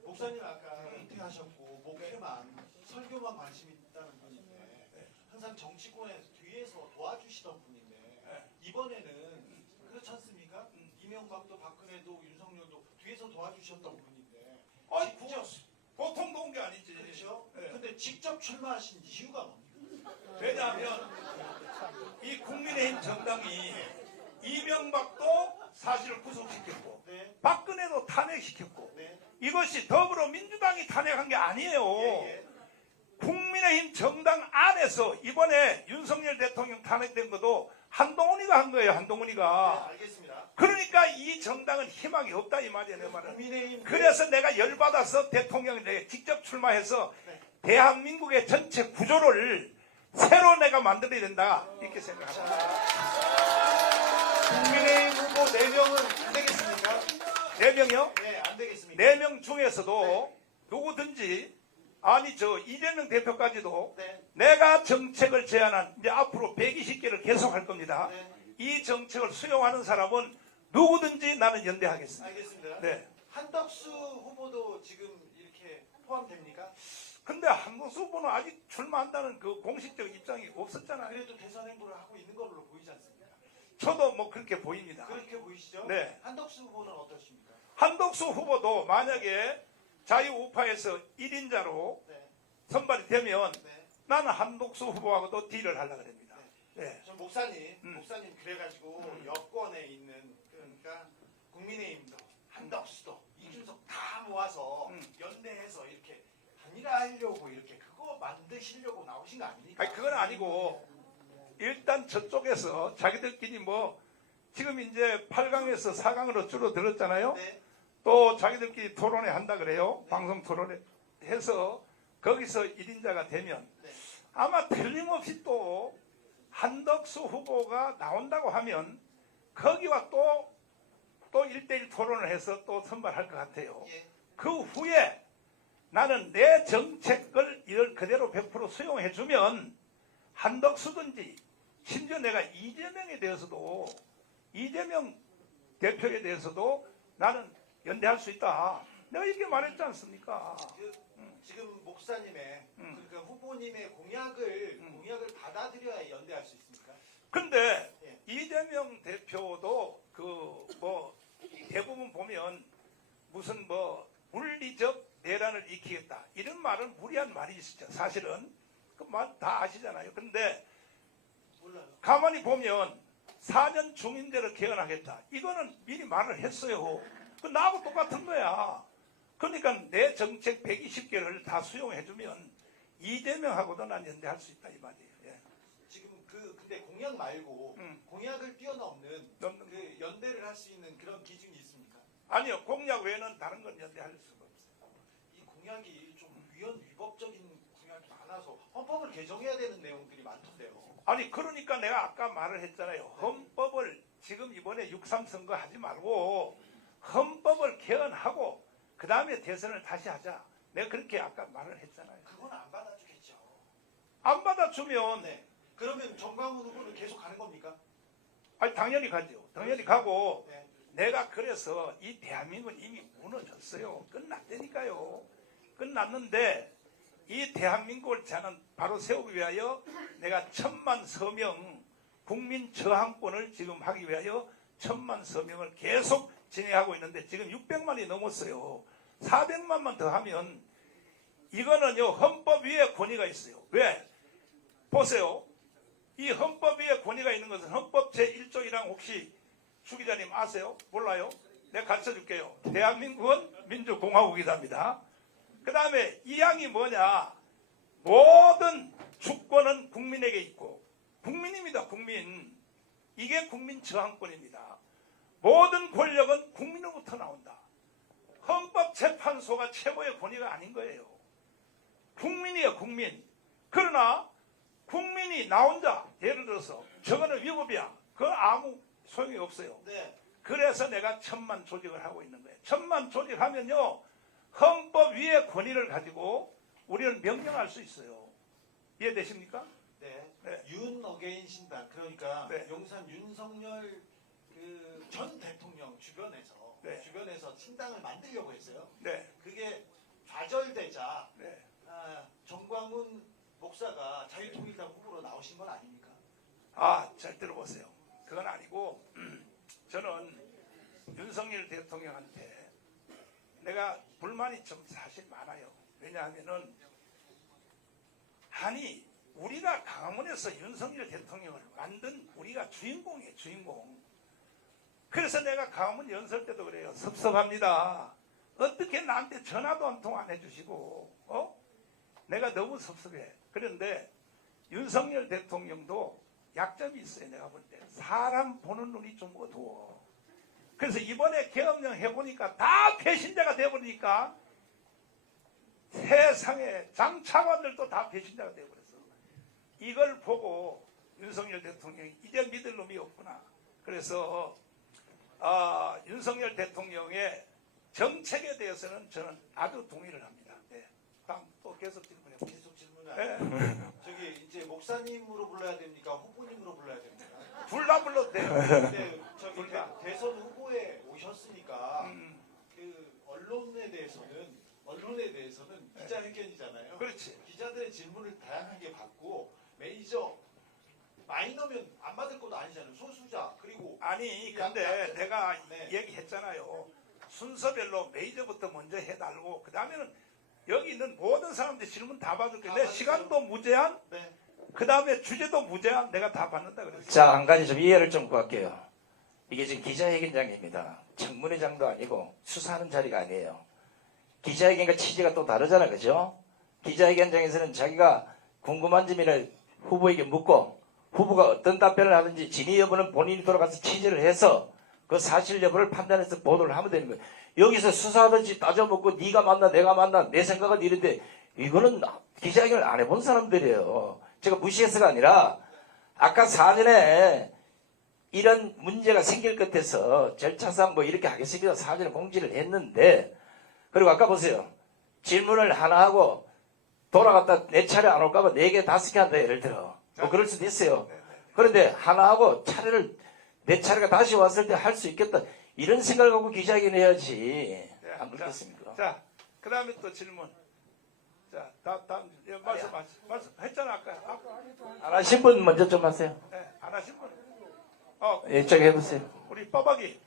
목사님 아까 은퇴하셨고 목회만 설교만 관심 있다는 분인데 항상 정치권에서 뒤에서 도와주시던 분인데 이번에는 그렇지 않습니까? 이명박도 박근혜도 윤석열도 뒤에서 도와주셨던 분인데 아니 보통 도운 게 아니지. 그렇죠? 네. 근데 직접 출마하신 이유가 뭡니까? 왜냐하면 이 국민의힘 정당이 이명박도 사실을 구속시켰고 네. 박근혜도 탄핵시켰고 네. 이것이 더불어민주당이 탄핵한 게 아니에요. 예. 국민의힘 정당 안에서 이번에 윤석열 대통령 탄핵된 것도 한동훈이가 한 거예요. 한동훈이가. 네, 알겠습니다. 그러니까 이 정당은 희망이 없다 이 말이에요. 내 말은. 국민의힘 그래서 내가 열받아서 대통령이 내가 직접 출마해서 네. 대한민국의 전체 구조를 새로 내가 만들어야 된다 이렇게 생각합니다. 국민의힘 후보 4명은 안 되겠습니까? 4명이요? 네, 안 되겠습니까? 4명 중에서도 누구든지 아니 이재명 대표까지도 네. 내가 정책을 제안한 이제 앞으로 120개를 계속할 겁니다. 네. 이 정책을 수용하는 사람은 누구든지 나는 연대하겠습니다. 알겠습니다. 네. 한덕수 후보도 지금 이렇게 포함됩니까? 근데 한국수 후보는 아직 출마한다는 그 공식적 입장이 없었잖아요. 그래도 대선 행보를 하고 있는 걸로 보이지 않습니까? 저도 뭐 그렇게 보입니다. 그렇게 보이시죠? 네. 한덕수 후보는 어떠십니까? 한덕수 후보도 만약에 자유우파에서 1인자로 네. 선발이 되면 네. 나는 한덕수 후보하고도 딜을 하려고 합니다. 네. 저 목사님 그래가지고 여권에 있는 그러니까 국민의힘도 한덕수도 이준석 다 모아서 연대해서 이렇게 단일화하려고 이렇게 그거 만드시려고 나오신 거 아닙니까? 아니 그건 아니고 일단 저쪽에서 자기들끼리 뭐 지금 이제 8강에서 4강으로 줄어들었잖아요. 네. 또 자기들끼리 토론회 한다 그래요. 방송 토론회 해서 거기서 1인자가 되면 네. 아마 틀림없이 또 한덕수 후보가 나온다고 하면 거기와 또 1대1 토론을 해서 또 선발할 것 같아요. 예. 그 후에 나는 내 정책을 이걸 그대로 100% 수용해주면 한덕수든지 심지어 내가 이재명에 대해서도 이재명 대표에 대해서도 나는 연대할 수 있다. 내가 이렇게 말했지 않습니까? 지금 목사님의 그러니까 후보님의 공약을 받아들여야 연대할 수 있습니까? 근데 예. 이재명 대표도 그 뭐 대부분 보면 무슨 뭐 물리적 내란을 익히겠다 이런 말은 무리한 말이시죠. 사실은 그 말 다 아시잖아요. 근데 몰라요. 가만히 보면 4년 중임제를 개헌하겠다. 이거는 미리 말을 했어요. 그 나하고 똑같은 거야. 그러니까 내 정책 120개를 다 수용해주면 이재명하고도 난 연대할 수 있다 이 말이에요. 예. 지금 근데 공약 말고 공약을 뛰어넘는 그 연대를 할 수 있는 그런 기준이 있습니까? 아니요, 공약 외에는 다른 건 연대할 수가 없어요. 이 공약이 좀 위헌위법적인 공약이 많아서 헌법을 개정해야 되는 내용들이 많던데요. 아니 그러니까 내가 아까 말을 했잖아요. 헌법을 지금 이번에 6.3 선거 하지 말고 헌법을 개헌하고 그 다음에 대선을 다시 하자. 내가 그렇게 아까 말을 했잖아요. 그건 안 받아주겠죠. 안 받아주면 네. 그러면 정광훈 후보는 계속 가는 겁니까? 아니 당연히 가죠. 당연히 가고 네. 내가 그래서 이 대한민국은 이미 무너졌어요. 끝났다니까요. 끝났는데 이 대한민국을 저는 바로 세우기 위하여 내가 1000만 서명 국민 저항권을 지금 하기 위하여 1000만 서명을 계속 진행하고 있는데 지금 600만이 넘었어요. 400만만 더 하면 이거는요 헌법 위에 권위가 있어요. 왜? 보세요. 이 헌법 위에 권위가 있는 것은 헌법 제1조 1항 혹시 주 기자님 아세요? 몰라요? 내가 가르쳐 줄게요. 대한민국은 민주공화국이답니다. 그 다음에 2항이 뭐냐? 모든 주권은 국민에게 있고 국민입니다. 국민. 이게 국민 저항권입니다. 모든 권력은 국민으로부터 나온다. 헌법재판소가 최고의 권위가 아닌 거예요. 국민이에요. 국민. 그러나 국민이 나 혼자 예를 들어서 저거는 위법이야. 그건 아무 소용이 없어요. 네. 그래서 내가 1000만 조직을 하고 있는 거예요. 1000만 조직하면요. 헌법 위의 권위를 가지고 우리는 명령할 수 있어요. 이해되십니까? 네. 네. 윤 어게인 신당 그러니까 네. 용산 윤석열 그 전 대통령 네. 주변에서 신당을 만들려고 했어요. 네. 그게 좌절되자 네. 정광훈 목사가 자유통일당 후보로 나오신 건 아닙니까? 아, 잘 들어보세요. 그건 아니고 저는 윤석열 대통령한테 내가 불만이 좀 사실 많아요. 왜냐하면은 아니 우리가 강화문에서 윤석열 대통령을 만든 우리가 주인공이에요. 주인공. 그래서 내가 강화문 연설 때도 그래요. 섭섭합니다. 어떻게 나한테 전화도 한 통 안 해주시고 내가 너무 섭섭해. 그런데 윤석열 대통령도 약점이 있어요. 내가 볼 때. 사람 보는 눈이 좀 어두워. 그래서 이번에 계엄령 해보니까 다 배신자가 돼버리니까 세상에 장차관들도 다 배신자가 돼버렸어. 이걸 보고 윤석열 대통령이 이제 믿을 놈이 없구나. 그래서 윤석열 대통령의 정책에 대해서는 저는 아주 동의를 합니다. 네. 다음 또 계속 질문해보세요. 계속 질문을 저기 이제 목사님으로 불러야 됩니까? 후보님으로 불러야 됩니까? 둘 다 불러도 돼요. 근데 저기 둘 다. 대선 후보에 오셨으니까 그 언론에 대해서는 기자회견이잖아요. 그렇지. 기자들의 질문을 다양하게 받고 메이저 마이너면 안 받을 것도 아니잖아요. 소수자 그리고 아니 근데 내가 네. 얘기했잖아요. 순서별로 메이저부터 먼저 해달고 그 다음에는 여기 있는 모든 사람들 질문 다 받을게. 내 받으세요. 시간도 무제한, 네. 그 다음에 주제도 무제한 내가 다 받는다 그랬어요. 자, 한 가지 좀 이해를 좀 구할게요. 이게 지금 기자회견장입니다. 청문회장도 아니고 수사하는 자리가 아니에요. 기자회견과 취지가 또 다르잖아, 그죠? 기자회견장에서는 자기가 궁금한 점이나 후보에게 묻고 후보가 어떤 답변을 하든지 진위 여부는 본인이 돌아가서 취재를 해서 그 사실 여부를 판단해서 보도를 하면 되는 거예요. 여기서 수사하든지 따져먹고 네가 맞나 내가 맞나 내 생각은 이런데 이거는 기자회견을 안 해본 사람들이에요. 제가 무시해서가 아니라 아까 사전에 이런 문제가 생길 것 같아서 절차상 뭐 이렇게 하겠습니다. 사전에 공지를 했는데 그리고 아까 보세요. 질문을 하나 하고 돌아갔다 내 차례 안 올까봐 4개, 5개 한다 예를 들어. 뭐 그럴 수도 있어요. 그런데 하나 하고 차례를 내 차례가 다시 왔을 때 할 수 있겠다. 이런 생각을 갖고 기자회견 해야지. 안 그렇겠습니까? 자, 그 다음에 또 질문. 자, 다음 말씀 했잖아 아까. 안 하신 분 먼저 좀 하세요. 네, 안 하신 분. 이쪽 해보세요. 우리 빠박이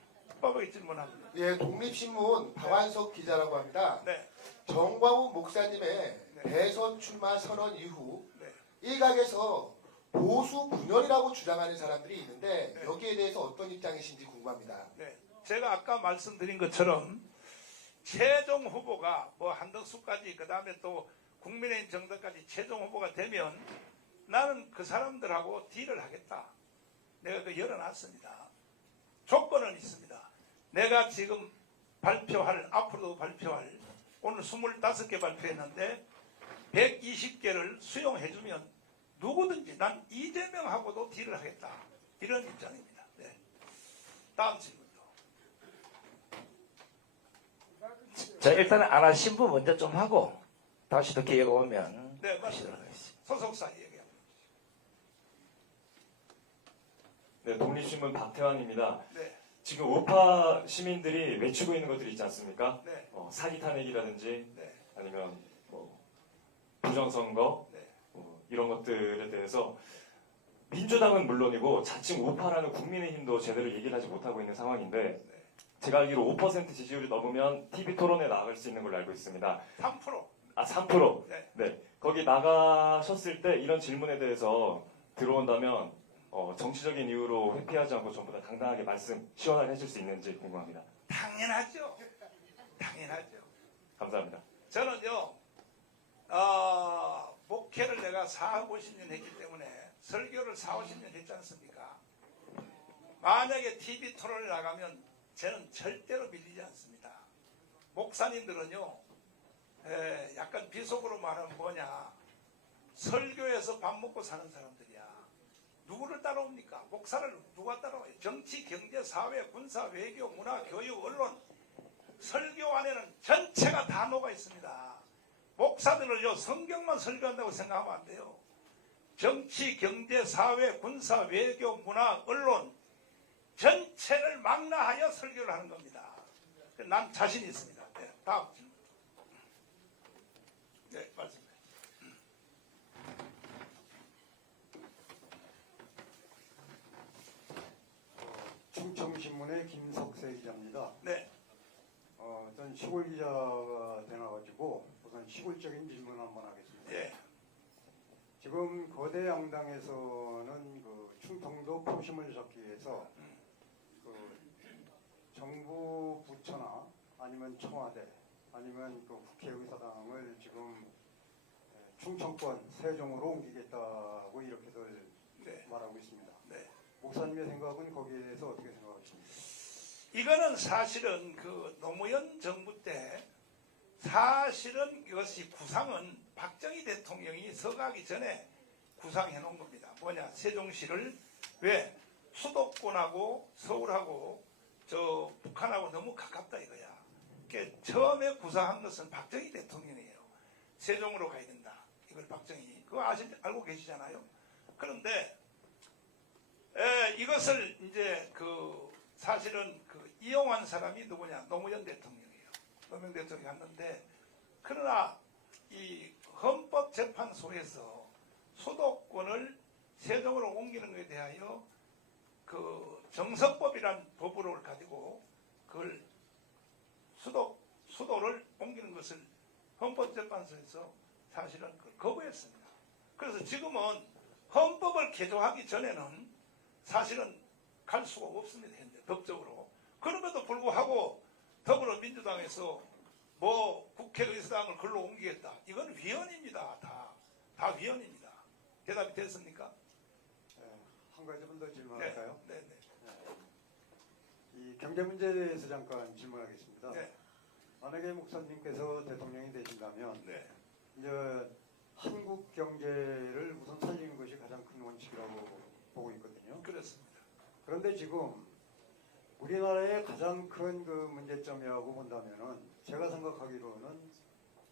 질문합니다. 예, 독립신문 박완석 기자라고 합니다. 네. 정광훈 목사님의 대선 출마 선언 이후 네. 일각에서 보수 분열이라고 주장하는 사람들이 있는데 여기에 대해서 어떤 입장이신지 궁금합니다. 네. 제가 아까 말씀드린 것처럼 최종 후보가 뭐 한덕수까지 그 다음에 또 국민의힘 정당까지 최종 후보가 되면 나는 그 사람들하고 딜을 하겠다. 내가 그 열어놨습니다. 조건은 있습니다. 내가 지금 발표할 앞으로도 발표할 오늘 25개 발표했는데 120개를 수용해주면 누구든지 난 이재명하고도 딜을 하겠다. 이런 입장입니다. 네. 다음 질문도. 자, 일단은 안 하신 분 먼저 좀 하고 다시 또 기회가 오면 네, 하시도록 맞습니다. 하겠습니다. 소속사 얘기합니다. 네, 독립신문 박태환입니다. 네. 지금 우파 시민들이 외치고 있는 것들이 있지 않습니까? 네. 사기 탄핵이라든지 네. 아니면 뭐 부정선거 네. 이런 것들에 대해서 민주당은 물론이고 자칭 우파라는 국민의힘도 제대로 얘기를 하지 못하고 있는 상황인데 제가 알기로 5% 지지율이 넘으면 TV 토론에 나갈 수 있는 걸로 알고 있습니다. 3%. 아, 3%. 네. 네. 거기 나가셨을 때 이런 질문에 대해서 들어온다면 정치적인 이유로 회피하지 않고 전부 다 당당하게 말씀 시원하게 해줄 수 있는지 궁금합니다. 당연하죠. 당연하죠. 감사합니다. 저는요, 목회를 내가 4, 50년 했기 때문에 설교를 4, 50년 했지 않습니까? 만약에 TV 토론에 나가면 저는 절대로 밀리지 않습니다. 목사님들은요, 약간 비속어로 말하면 뭐냐, 설교에서 밥 먹고 사는 사람들이야. 누구를 따라옵니까? 목사를 누가 따라와요? 정치, 경제, 사회, 군사, 외교, 문화, 교육, 언론, 설교 안에는 전체가 다 녹아 있습니다. 목사들을요, 성경만 설교한다고 생각하면 안 돼요. 정치, 경제, 사회, 군사, 외교, 문화, 언론 전체를 망라하여 설교를 하는 겁니다. 난 자신 있습니다. 네, 다음 질문. 네, 말씀해. 충청신문의 김석세 기자입니다. 네. 전 시골 기자가 되나가지고 우선 시골적인 질문 한번 하겠습니다. 예. 지금 거대 양당에서는 그 충청도 표심을 잡기 위해서 그 정부 부처나 아니면 청와대 아니면 그 국회의사당을 지금 충청권 세종으로 옮기겠다고 이렇게들 네. 말하고 있습니다. 네. 목사님의 생각은 거기에 대해서 어떻게 생각하십니까? 이거는 사실은 그 노무현 정부 때 사실은 이것이 구상은 박정희 대통령이 서가기 전에 구상해 놓은 겁니다. 뭐냐, 세종시를 왜 수도권하고 서울하고 저 북한하고 너무 가깝다 이거야. 그러니까 처음에 구상한 것은 박정희 대통령이에요. 세종으로 가야 된다. 이걸 박정희 그거 알고 계시잖아요. 그런데 이것을 이제 그 사실은 그 이용한 사람이 누구냐? 노무현 대통령이에요. 노무현 대통령이 갔는데, 그러나 이 헌법재판소에서 수도권을 세종으로 옮기는 것에 대하여 그 정서법이란 법을 가지고 그걸 수도를 옮기는 것을 헌법재판소에서 사실은 그걸 거부했습니다. 그래서 지금은 헌법을 개정하기 전에는 사실은 갈 수가 없습니다. 현재 법적으로. 그럼에도 불구하고 더불어민주당에서 뭐 국회의사당을 글로 옮기겠다. 이건 위헌입니다. 다 위헌입니다. 대답이 됐습니까? 한 가지만 더 질문할까요? 네. 이 경제 문제에 대해서 잠깐 질문하겠습니다. 네. 만약에 목사님께서 대통령이 되신다면 네. 이제 한국 경제를 우선 살리는 것이 가장 큰 원칙이라고 보고 있거든요. 그렇습니다. 그런데 지금 우리나라의 가장 큰 그 문제점이라고 본다면은 제가 생각하기로는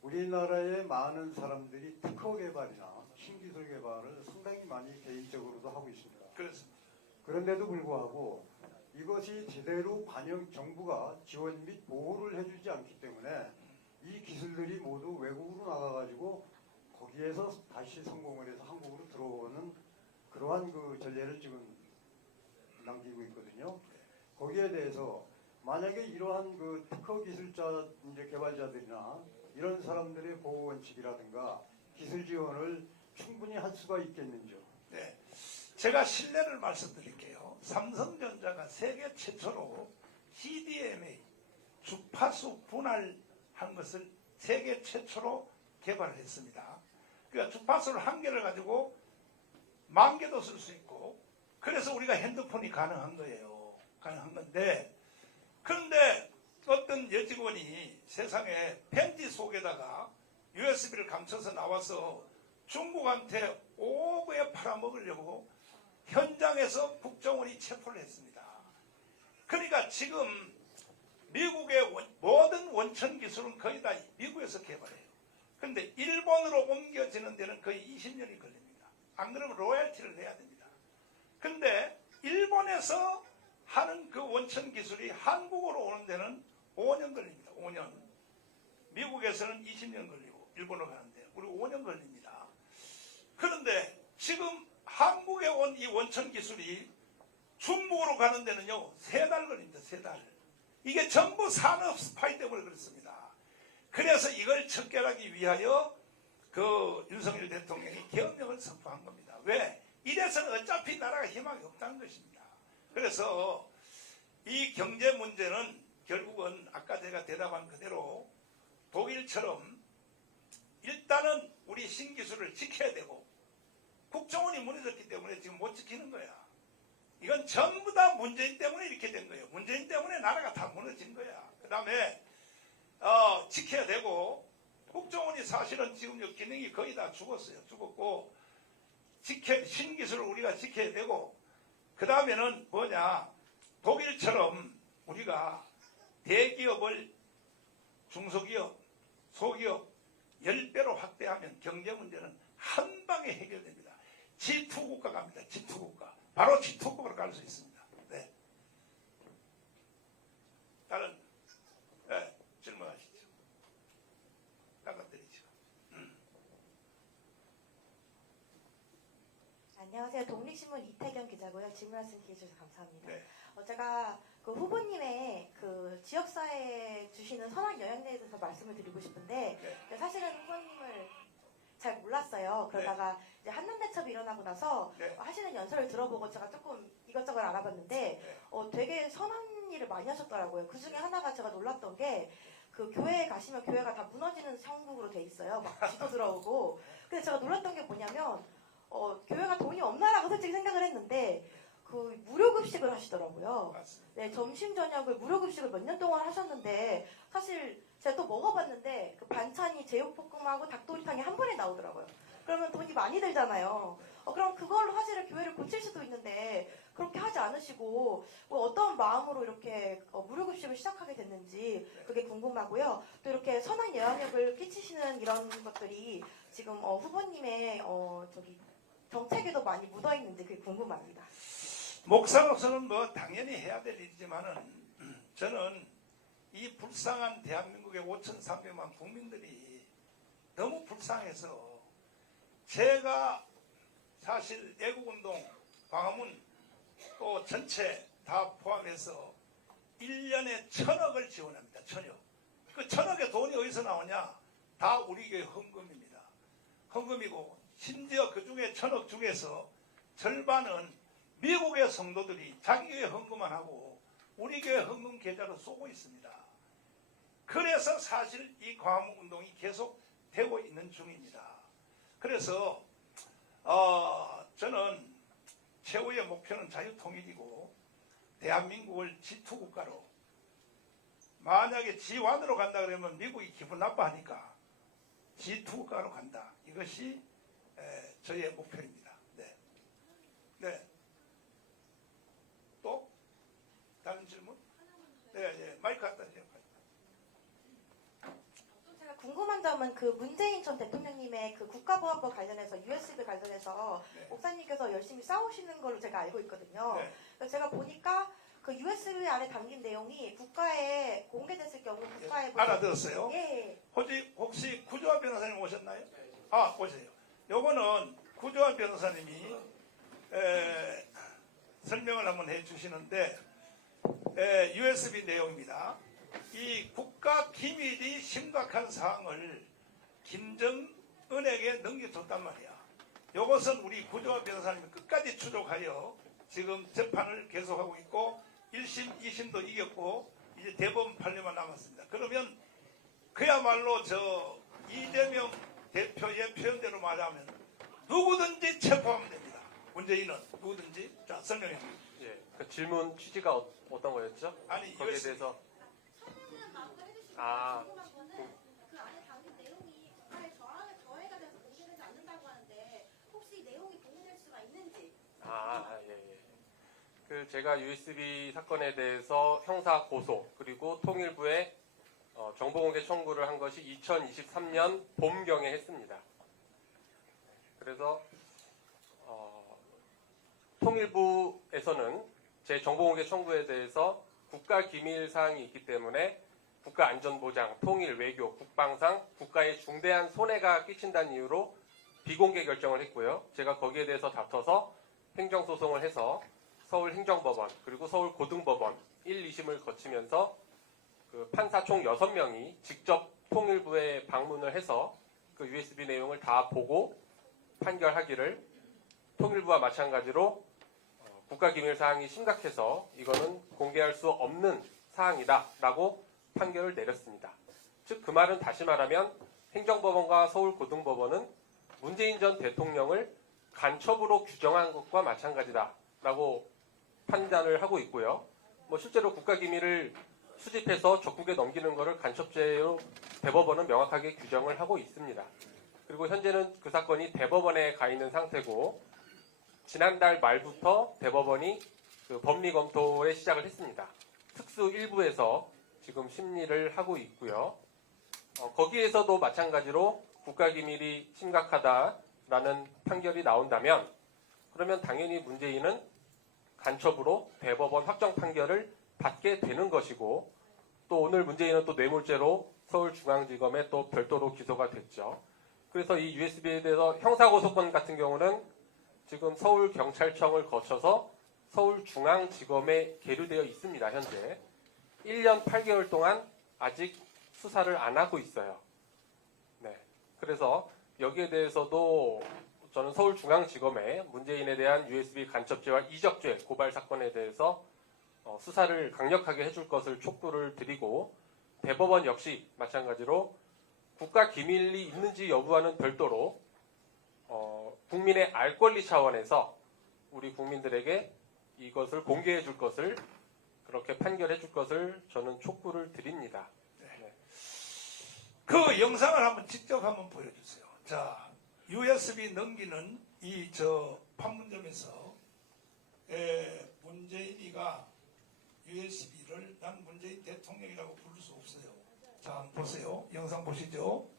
우리나라의 많은 사람들이 특허 개발이나 신기술 개발을 상당히 많이 개인적으로도 하고 있습니다. 그렇습니다. 그런데도 불구하고 이것이 제대로 정부가 지원 및 보호를 해주지 않기 때문에 이 기술들이 모두 외국으로 나가가지고 거기에서 다시 성공을 해서 한국으로 들어오는 그러한 그 전례를 지금 남기고 있거든요. 거기에 대해서 만약에 이러한 그 특허 기술자 이제 개발자들이나 이런 사람들의 보호 원칙이라든가 기술 지원을 충분히 할 수가 있겠는지요? 네. 제가 신뢰를 말씀드릴게요. 삼성전자가 세계 최초로 CDMA 주파수 분할한 것을 세계 최초로 개발을 했습니다. 그러니까 주파수를 한 개를 가지고 10,000개도 쓸 수 있고, 그래서 우리가 핸드폰이 가능한 거예요. 가능한 건데, 그런데 어떤 여직원이 세상에 팬티 속에다가 USB를 감춰서 나와서 중국한테 오고에 팔아먹으려고 현장에서 국정원이 체포를 했습니다. 그러니까 지금 미국의 모든 원천 기술은 거의 다 미국에서 개발해요. 그런데 일본으로 옮겨지는 데는 거의 20년이 걸립니다. 안 그러면 로열티를 내야 됩니다. 근데 일본에서 하는 그 원천 기술이 한국으로 오는 데는 5년 걸립니다. 5년. 미국에서는 20년 걸리고 일본으로 가는데 우리 5년 걸립니다. 그런데 지금 한국에 온 이 원천 기술이 중국으로 가는 데는요 3달 걸립니다. 3달. 이게 전부 산업 스파이 때문에 그렇습니다. 그래서 이걸 척결하기 위하여 그 윤석열 대통령이 계엄령을 선포한 겁니다. 왜? 이래서는 어차피 나라가 희망이 없다는 것입니다. 그래서 이 경제 문제는 결국은 아까 제가 대답한 그대로 독일처럼 일단은 우리 신기술을 지켜야 되고, 국정원이 무너졌기 때문에 지금 못 지키는 거야. 이건 전부 다 문재인 때문에 이렇게 된 거예요. 문재인 때문에 나라가 다 무너진 거야. 그 다음에 지켜야 되고, 국정원이 사실은 지금 이 기능이 거의 다 죽었어요. 죽었고, 신기술을 우리가 지켜야 되고, 그 다음에는 뭐냐, 독일처럼 우리가 대기업을 중소기업, 소기업 10배로 확대하면 경제 문제는 한 방에 해결됩니다. G2 국가 갑니다. G2 국가. 바로 G2 국가로 갈 수 있습니다. 네. 다른 질문하시죠. 깎아드리죠. 안녕하세요. 독립신문 이태경 기자고요. 질문하신 기회 주셔서 감사합니다. 네. 제가 그 후보님의 그 지역사회에 주시는 선한 영향력에 대해서 말씀을 드리고 싶은데, 네. 사실은 후보님을 잘 몰랐어요. 그러다가 이제 한남대첩이 일어나고 나서 네. 하시는 연설을 들어보고 제가 조금 이것저것 알아봤는데 되게 선한 일을 많이 하셨더라고요. 그 중에 하나가 제가 놀랐던 게, 그 교회에 가시면 교회가 다 무너지는 형국으로 돼 있어요. 막 쥐도 들어오고. 근데 제가 놀랐던 게 뭐냐면 교회가 돈이 없나라고 솔직히 생각을 했는데 그 무료급식을 하시더라고요. 네, 점심 저녁을 무료급식을 몇 년 동안 하셨는데, 사실 제가 또 먹어봤는데 그 반찬이 제육볶음하고 닭도리탕이 한 번에 나오더라고요. 그러면 돈이 많이 들잖아요. 그럼 그걸로 사실은 교회를 고칠 수도 있는데 그렇게 하지 않으시고 어떤 마음으로 이렇게 무료급식을 시작하게 됐는지 그게 궁금하고요. 또 이렇게 선한 영향력을 끼치시는 이런 것들이 지금 후보님의 정책에도 많이 묻어있는지 그게 궁금합니다. 목사로서는 뭐 당연히 해야 될 일이지만은 저는 이 불쌍한 대한민국의 5,300만 국민들이 너무 불쌍해서, 제가 사실 애국운동 광화문 또 전체 다 포함해서 1년에 1,000억을 지원합니다. 1,000억. 그 1,000억의 돈이 어디서 나오냐? 다 우리 교회 헌금입니다. 헌금이고, 심지어 그 중에 1,000억 중에서 절반은 미국의 성도들이 자기 교회 헌금만 하고 우리 교회 헌금 계좌로 쏘고 있습니다. 그래서 사실 이 광화문 운동이 계속 되고 있는 중입니다. 그래서 저는 최후의 목표는 자유통일이고, 대한민국을 G2 국가로, 만약에 G1으로 간다 그러면 미국이 기분 나빠하니까 G2 국가로 간다. 이것이 저의 목표입니다. 네. 네. 또 다른 질문? 네, 마이크 갖다 주세요. 또 제가 궁금한 점은 그 문재인 전 대통령님의 그 국가보안법 관련해서 USB 관련해서 목사님께서 열심히 싸우시는 걸로 제가 알고 있거든요. 그래서 제가 보니까 그 USB 안에 담긴 내용이 국가에 공개됐을 경우 국가에 알아들었어요? 예. 혹시 구조환 변호사님 오셨나요? 오세요. 요거는 구조환 변호사님이 설명을 한번 해주시는데, USB 내용입니다. 이 국가 기밀이 심각한 사항을 김정은에게 넘겨줬단 말이야. 이것은 우리 구조화 변호사님이 끝까지 추적하여 지금 재판을 계속하고 있고 1심, 2심도 이겼고 이제 대법원 판례만 남았습니다. 그러면 그야말로 저 이재명 대표의 표현대로 말하면 누구든지 체포하면 됩니다. 문재인은 누구든지. 자, 설명해 주세요. 예, 그 질문 취지가 어떤 거였죠? 아니, 거기에 대해서 아, 그 안에 담긴 내용이 국가의 저해가 돼서 공개되지 않는다고 하는데 혹시 내용이 공개될 수가 있는지? 예, 예. 그 제가 USB 사건에 대해서 형사 고소 그리고 통일부에 정보공개 청구를 한 것이 2023년 봄경에 했습니다. 그래서 통일부에서는 제 정보공개 청구에 대해서 국가기밀사항이 있기 때문에 국가안전보장, 통일, 외교, 국방상 국가에 중대한 손해가 끼친다는 이유로 비공개 결정을 했고요. 제가 거기에 대해서 다퉈서 행정소송을 해서 서울행정법원 그리고 서울고등법원 1, 2심을 거치면서 그 판사 총 6명이 직접 통일부에 방문을 해서 그 USB 내용을 다 보고 판결하기를 통일부와 마찬가지로 국가기밀사항이 심각해서 이거는 공개할 수 없는 사항이다라고 판결을 내렸습니다. 즉 그 말은 다시 말하면 행정법원과 서울고등법원은 문재인 전 대통령을 간첩으로 규정한 것과 마찬가지다라고 판단을 하고 있고요. 뭐 실제로 국가기밀을 수집해서 적국에 넘기는 것을 간첩죄로 대법원은 명확하게 규정을 하고 있습니다. 그리고 현재는 그 사건이 대법원에 가 있는 상태고 지난달 말부터 대법원이 그 법리 검토에 시작을 했습니다. 특수 1부에서 지금 심리를 하고 있고요. 거기에서도 마찬가지로 국가기밀이 심각하다라는 판결이 나온다면 그러면 당연히 문재인은 간첩으로 대법원 확정 판결을 받게 되는 것이고 또 오늘 문재인은 또 뇌물죄로 서울중앙지검에 또 별도로 기소가 됐죠. 그래서 이 USB에 대해서 형사고소권 같은 경우는 지금 서울경찰청을 거쳐서 서울중앙지검에 계류되어 있습니다. 현재 1년 8개월 동안 아직 수사를 안 하고 있어요. 네, 그래서 여기에 대해서도 저는 서울중앙지검에 문재인에 대한 USB 간첩죄와 이적죄 고발 사건에 대해서 수사를 강력하게 해줄 것을 촉구를 드리고 대법원 역시 마찬가지로 국가기밀이 있는지 여부와는 별도로 국민의 알 권리 차원에서 우리 국민들에게 이것을 공개해 줄 것을 그렇게 판결해 줄 것을 저는 촉구를 드립니다. 네. 그 영상을 한번 직접 한번 보여주세요. 자, USB 넘기는 이 판문점에서 문재인이가 USB를 난 문재인 대통령이라고 부를 수 없어요. 자, 한번 보세요. 영상 보시죠.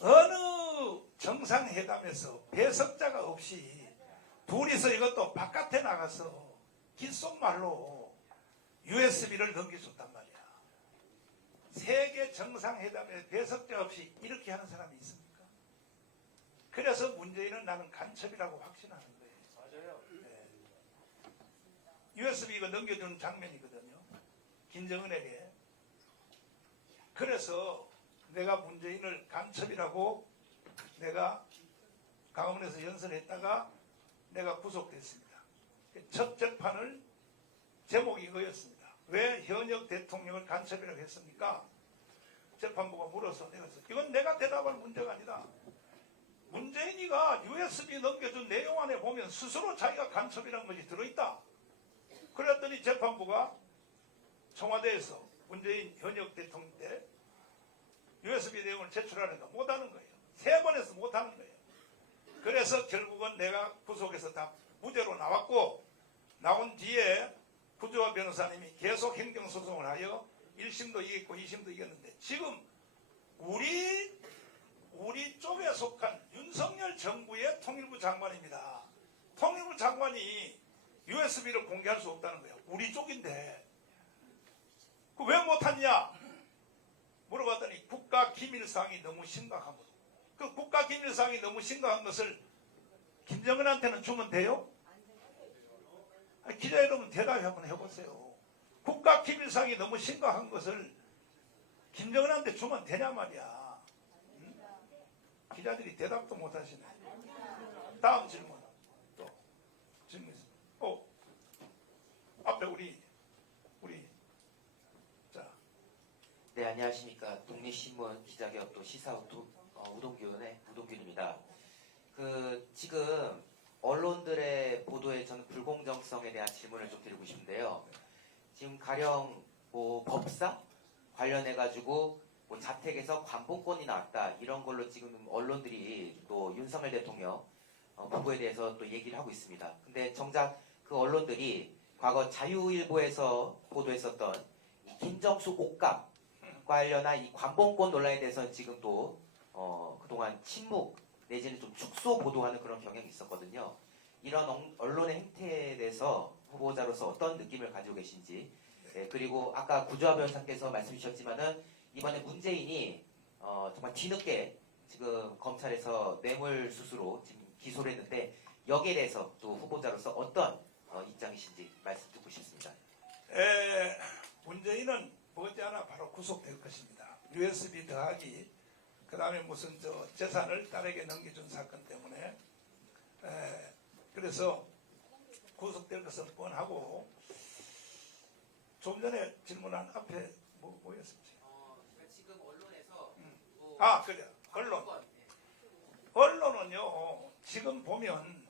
어느 정상회담에서 배석자가 없이 둘이서 이것도 바깥에 나가서 귓속말로 USB를 넘겨줬단 말이야. 세계 정상회담에 배석자 없이 이렇게 하는 사람이 있습니까? 그래서 문재인은 나는 간첩이라고 확신하는 거예요. 맞아요. 네. USB 이거 넘겨주는 장면이거든요. 김정은에게. 그래서 내가 문재인을 간첩이라고 내가 강원에서 연설했다가 내가 구속됐습니다. 첫 재판을 제목이 이거였습니다. 왜 현역 대통령을 간첩이라고 했습니까? 재판부가 물어서 내가 이건 내가 대답할 문제가 아니다. 문재인이가 USB 넘겨준 내용 안에 보면 스스로 자기가 간첩이라는 것이 들어있다. 그랬더니 재판부가 청와대에서 문재인 현역 대통령 때 USB 내용을 제출하니까 못하는 거예요. 3번에서 못하는 거예요. 그래서 결국은 내가 구속에서 다 무죄로 나왔고 나온 뒤에 구조화 변호사님이 계속 행정소송을 하여 1심도 이겼고 2심도 이겼는데 지금 우리 쪽에 속한 윤석열 정부의 통일부 장관입니다. 통일부 장관이 USB를 공개할 수 없다는 거예요. 우리 쪽인데 그 왜 못하냐 물어봤더니 국가기밀사항이 너무 심각한 것. 그 국가기밀사항이 너무 심각한 것을 김정은한테는 주면 돼요? 기자 여러분 대답 한번 해보세요. 국가기밀사항이 너무 심각한 것을 김정은한테 주면 되냐 말이야. 응? 기자들이 대답도 못하시네. 다음 질문. 또 질문 있습니다. 앞에 우리 자. 네, 안녕하십니까. 독립신문 기자개혁 또 시사 우동균입니다. 지금 언론들의 보도의 저는 불공정성에 대한 질문을 좀 드리고 싶은데요. 지금 가령 법사 관련해가지고 자택에서 관봉권이 나왔다 이런 걸로 지금 언론들이 또 윤석열 대통령 후보에 대해서 또 얘기를 하고 있습니다. 근데 정작 그 언론들이 과거 자유일보에서 보도했었던 이 김정수 옷값 관련한 이 관봉권 논란에 대해서는 지금 또 그동안 침묵 내지는 좀 축소 보도하는 그런 경향이 있었거든요. 이런 언론의 행태에 대해서 후보자로서 어떤 느낌을 가지고 계신지, 그리고 아까 구조화 변호사께서 말씀 주셨지만은 이번에 문재인이 정말 뒤늦게 지금 검찰에서 뇌물수수로 지금 기소를 했는데 여기에 대해서 또 후보자로서 어떤 입장이신지 말씀 듣고 싶습니다. 문재인은 머지않아 바로 구속될 것입니다. USB 더하기 그 다음에 무슨 재산을 딸에게 넘겨준 사건 때문에 그래서 구속될 것은 뻔하고 좀 전에 질문한 앞에 뭐였습니까? 지금 언론에서 그래요. 언론은요 지금 보면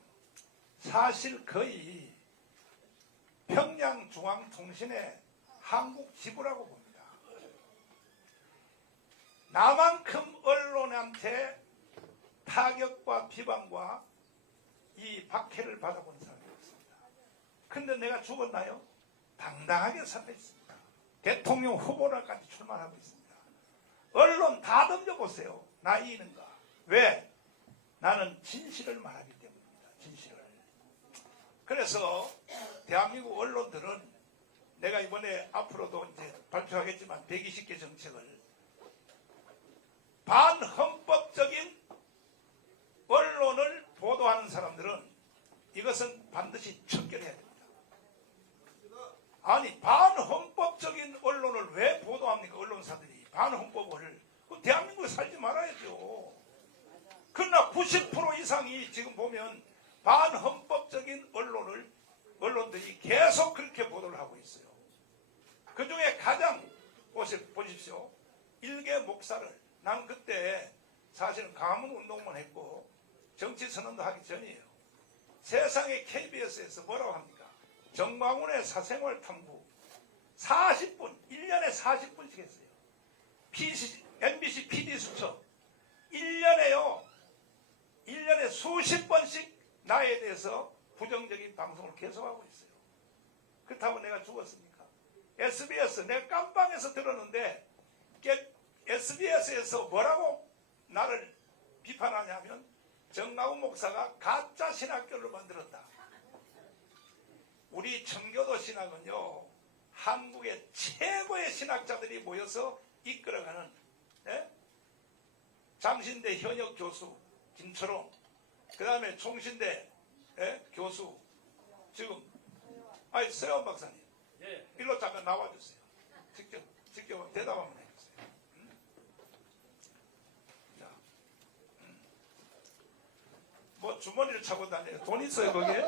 사실 거의 평양중앙통신의 한국 지부라고 봅니다. 나만큼 언론한테 타격과 비방과 이 박해를 받아본 사람이 없습니다. 근데 내가 죽었나요? 당당하게 살아있습니다. 대통령 후보라까지 출마하고 있습니다. 언론 다 덤벼보세요. 나 이기는가? 왜? 나는 진실을 말하기 때문입니다. 진실을. 그래서 대한민국 언론들은 내가 이번에 앞으로도 이제 발표하겠지만 120개 정책을 반헌법적인 언론을 보도하는 사람들은 이것은 반드시 척결해야 됩니다. 아니 반헌법적인 언론을 왜 보도합니까? 언론사들이 반헌법을 대한민국에 살지 말아야죠. 그러나 90% 이상이 지금 보면 반헌법적인 언론들이 계속 그렇게 보도를 하고 있어요. 그 중에 가장 보십시오. 일개 목사를 난 그때 사실은 가문 운동만 했고 정치 선언도 하기 전이에요. 세상에 KBS에서 뭐라고 합니까? 정광훈의 사생활 탐구 40분, 1년에 40분씩 했어요. MBC PD 수첩 1년에 수십 번씩 나에 대해서 부정적인 방송을 계속하고 있어요. 그렇다고 내가 죽었습니까? SBS 내가 깜빵에서 들었는데 SBS에서 뭐라고 나를 비판하냐면 정광훈 목사가 가짜 신학교를 만들었다. 우리 청교도 신학은요 한국의 최고의 신학자들이 모여서 이끌어가는 잠신대 현역 교수 김철홍, 그 다음에 총신대 교수 지금 서영 박사님 일로 잠깐 나와주세요. 직접 대답 한번 해주세요. 뭐 주머니를 차고 다녀요. 돈 있어요 거기에?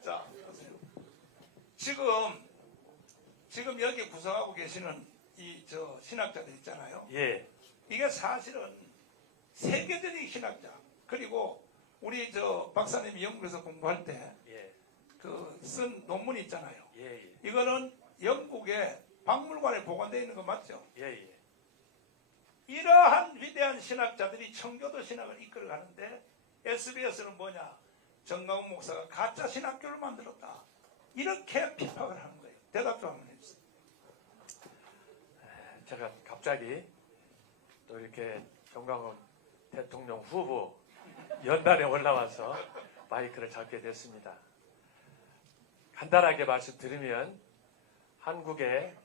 자, 보세요. 지금 여기 구성하고 계시는 이 신학자들 있잖아요. 예. 이게 사실은 세계적인 신학자. 그리고 우리 박사님이 영국에서 공부할 때 쓴 논문이 있잖아요. 이거는 영국의 박물관에 보관되어 있는 거 맞죠? 이러한 위대한 신학자들이 청교도 신학을 이끌어가는데 SBS는 뭐냐? 정광훈 목사가 가짜 신학교를 만들었다. 이렇게 비판을 하는 거예요. 대답 좀 한번 해주세요. 제가 갑자기 또 이렇게 정광훈 대통령 후보 연단에 올라와서 마이크를 잡게 됐습니다. 간단하게 말씀드리면 한국의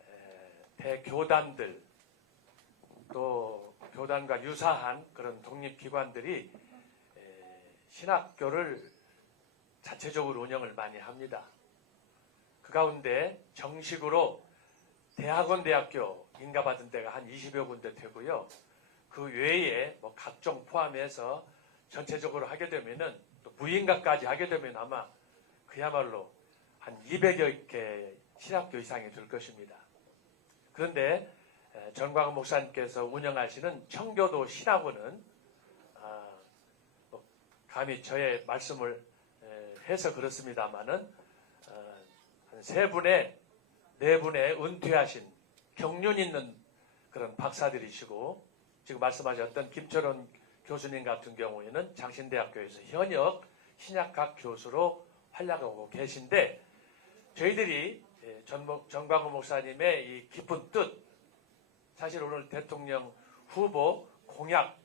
대교단들 또 교단과 유사한 그런 독립기관들이 신학교를 자체적으로 운영을 많이 합니다. 그 가운데 정식으로 대학원 대학교 인가받은 데가 한 20여 군데 되고요. 그 외에 각종 포함해서 전체적으로 하게 되면은 또 무인가까지 하게 되면 아마 그야말로 한 200여 개 신학교 이상이 될 것입니다. 그런데 전광훈 목사님께서 운영하시는 청교도 신학원은 감히 저의 말씀을 해서 그렇습니다마는 한 3분의 4분의 은퇴하신 경륜 있는 그런 박사들이시고 지금 말씀하셨던 김철원 교수님 같은 경우에는 장신대학교에서 현역 신약학 교수로 활약하고 계신데 저희들이 전광훈 목사님의 이 깊은 뜻 사실 오늘 대통령 후보 공약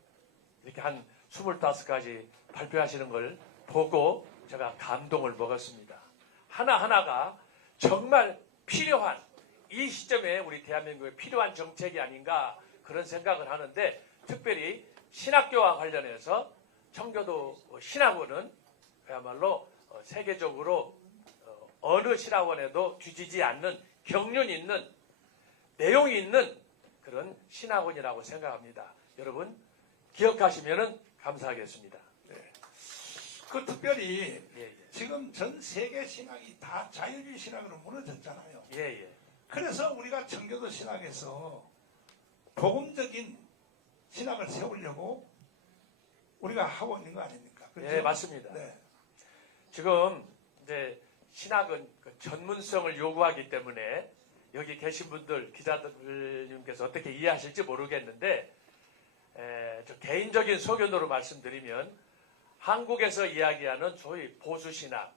이렇게 한 25가지 발표하시는 걸 보고 제가 감동을 먹었습니다. 하나하나가 정말 필요한 이 시점에 우리 대한민국에 필요한 정책이 아닌가 그런 생각을 하는데 특별히 신학교와 관련해서 청교도 신학원은 그야말로 세계적으로 어느 신학원에도 뒤지지 않는 경륜 있는 내용이 있는 그런 신학원이라고 생각합니다. 여러분 기억하시면 감사하겠습니다. 그 특별히 지금 전 세계 신학이 다 자유주의 신학으로 무너졌잖아요. 그래서 우리가 청교도 신학에서 복음적인 신학을 세우려고 우리가 하고 있는 거 아닙니까? 그렇죠? 네, 맞습니다. 지금 이제 신학은 그 전문성을 요구하기 때문에 여기 계신 분들 기자들님께서 어떻게 이해하실지 모르겠는데 저 개인적인 소견으로 말씀드리면 한국에서 이야기하는 소위 보수 신학,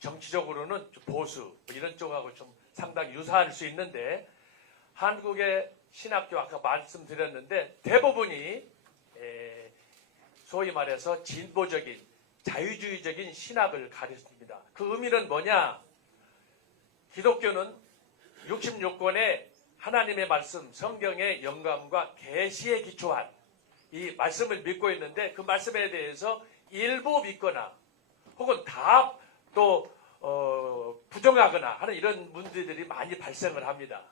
정치적으로는 보수 이런 쪽하고 좀 상당히 유사할 수 있는데 한국의 신학교 아까 말씀드렸는데 대부분이 소위 말해서 진보적인 자유주의적인 신학을 가르칩니다. 그 의미는 뭐냐? 기독교는 66권의 하나님의 말씀, 성경의 영감과 계시에 기초한 이 말씀을 믿고 있는데 그 말씀에 대해서 일부 믿거나 혹은 다 또 부정하거나 하는 이런 문제들이 많이 발생을 합니다.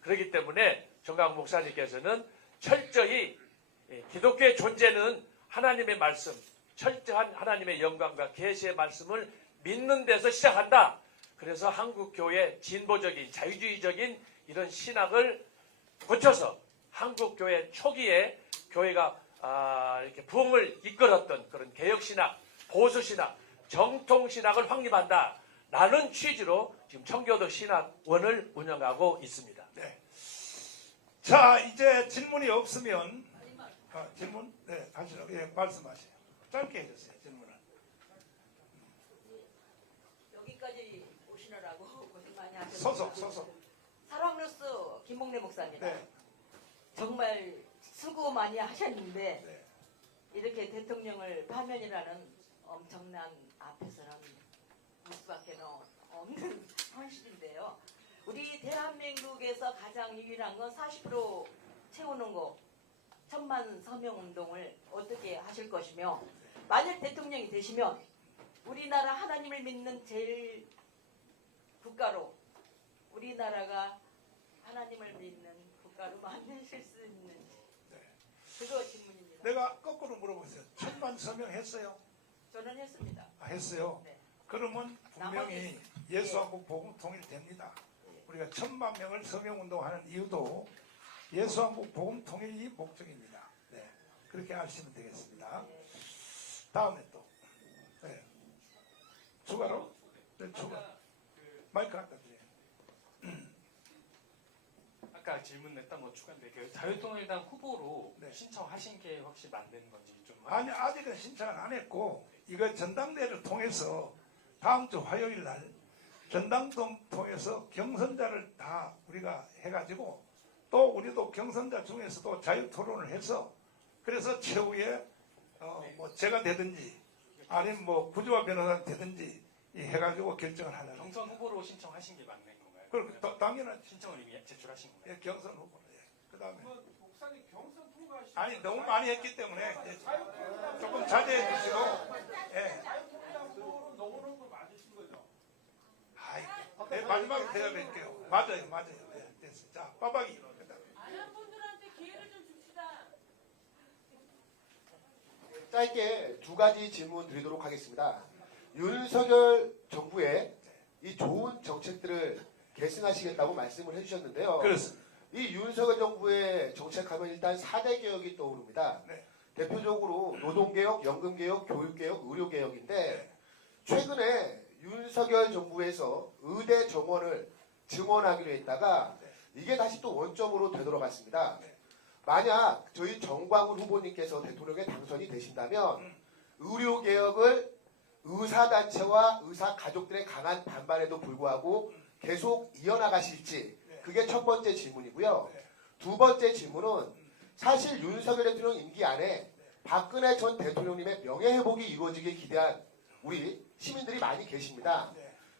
그렇기 때문에 정광훈 목사님께서는 철저히 기독교의 존재는 하나님의 말씀, 철저한 하나님의 영광과 계시의 말씀을 믿는 데서 시작한다. 그래서 한국 교회 진보적인 자유주의적인 이런 신학을 고쳐서 한국 교회 초기에 교회가 이렇게 부흥을 이끌었던 그런 개혁 신학, 보수 신학, 정통 신학을 확립한다. 라는 취지로 지금 청교도 신학원을 운영하고 있습니다. 자, 이제 질문이 없으면 질문? 네, 하시죠. 말씀하세요. 짧게 해주세요. 질문을. 여기까지 오시느라고 고생 많이 하셨습니다. 소속. 사랑뉴스 김봉래 목사입니다. 정말 수고 많이 하셨는데 이렇게 대통령을 파면이라는 엄청난 앞에서는 볼 수밖에 없는 현실인데요. 우리 대한민국에서 가장 유일한 건 40% 채우는 거 1000만 서명 운동을 어떻게 하실 것이며 만약 대통령이 되시면 우리나라 하나님을 믿는 제일 국가로 우리나라가 하나님을 믿는 국가로 만드실 수 있는지 그거 질문입니다. 내가 거꾸로 물어보세요. 1000만 서명했어요? 저는 했습니다. 했어요? 네. 그러면 분명히 예수한국 복음 통일됩니다. 우리가 1000만 명을 서명운동하는 이유도 예수한국 복음 통일이 목적입니다. 그렇게 아시면 되겠습니다. 다음에 또 추가로? 추가. 마이크 갖다 드려요. 아까 질문했던 거 추가인데 그 자유통일당 후보로 신청하신 게 혹시 맞는 건지 좀 아니 아직은 신청을 안 했고 이거 전당대회를 통해서 다음 주 화요일 날 전당동 통해서 경선자를 다 우리가 해가지고 또 우리도 경선자 중에서도 자유토론을 해서 그래서 최후에 뭐 제가 되든지 아니면 뭐 구조화 변호사 되든지 해가지고 결정을 하는. 경선 후보로 신청하신 게 맞는 건가요? 그럼 당연한 신청을 이미 제출하신 건가요? 예, 경선 후보. 그다음에 목사님 경선 통과하시 아니 너무 많이 했기 때문에 이제 조금 자제해 주시고. 넘어놓은 거 맞으신 거죠? 네, 마지막에 대답할게요. 맞아요. 됐어요. 자, 빠박이. 아는 분들한테 기회를 좀 줍시다. 자, 짧게 두 가지 질문 드리도록 하겠습니다. 윤석열 정부의 이 좋은 정책들을 계승하시겠다고 말씀을 해주셨는데요. 그렇습니다. 이 윤석열 정부의 정책하면 일단 4대 개혁이 떠오릅니다. 네. 대표적으로 노동개혁, 연금개혁, 교육개혁, 의료개혁인데 최근에 윤석열 정부에서 의대 정원을 증원하기로 했다가 이게 다시 또 원점으로 되돌아갔습니다. 만약 저희 정광훈 후보님께서 대통령에 당선이 되신다면 의료개혁을 의사단체와 의사가족들의 강한 반발에도 불구하고 계속 이어나가실지 그게 첫 번째 질문이고요. 두 번째 질문은 사실 윤석열 대통령 임기 안에 박근혜 전 대통령님의 명예회복이 이루어지길 기대한 우리 시민들이 많이 계십니다.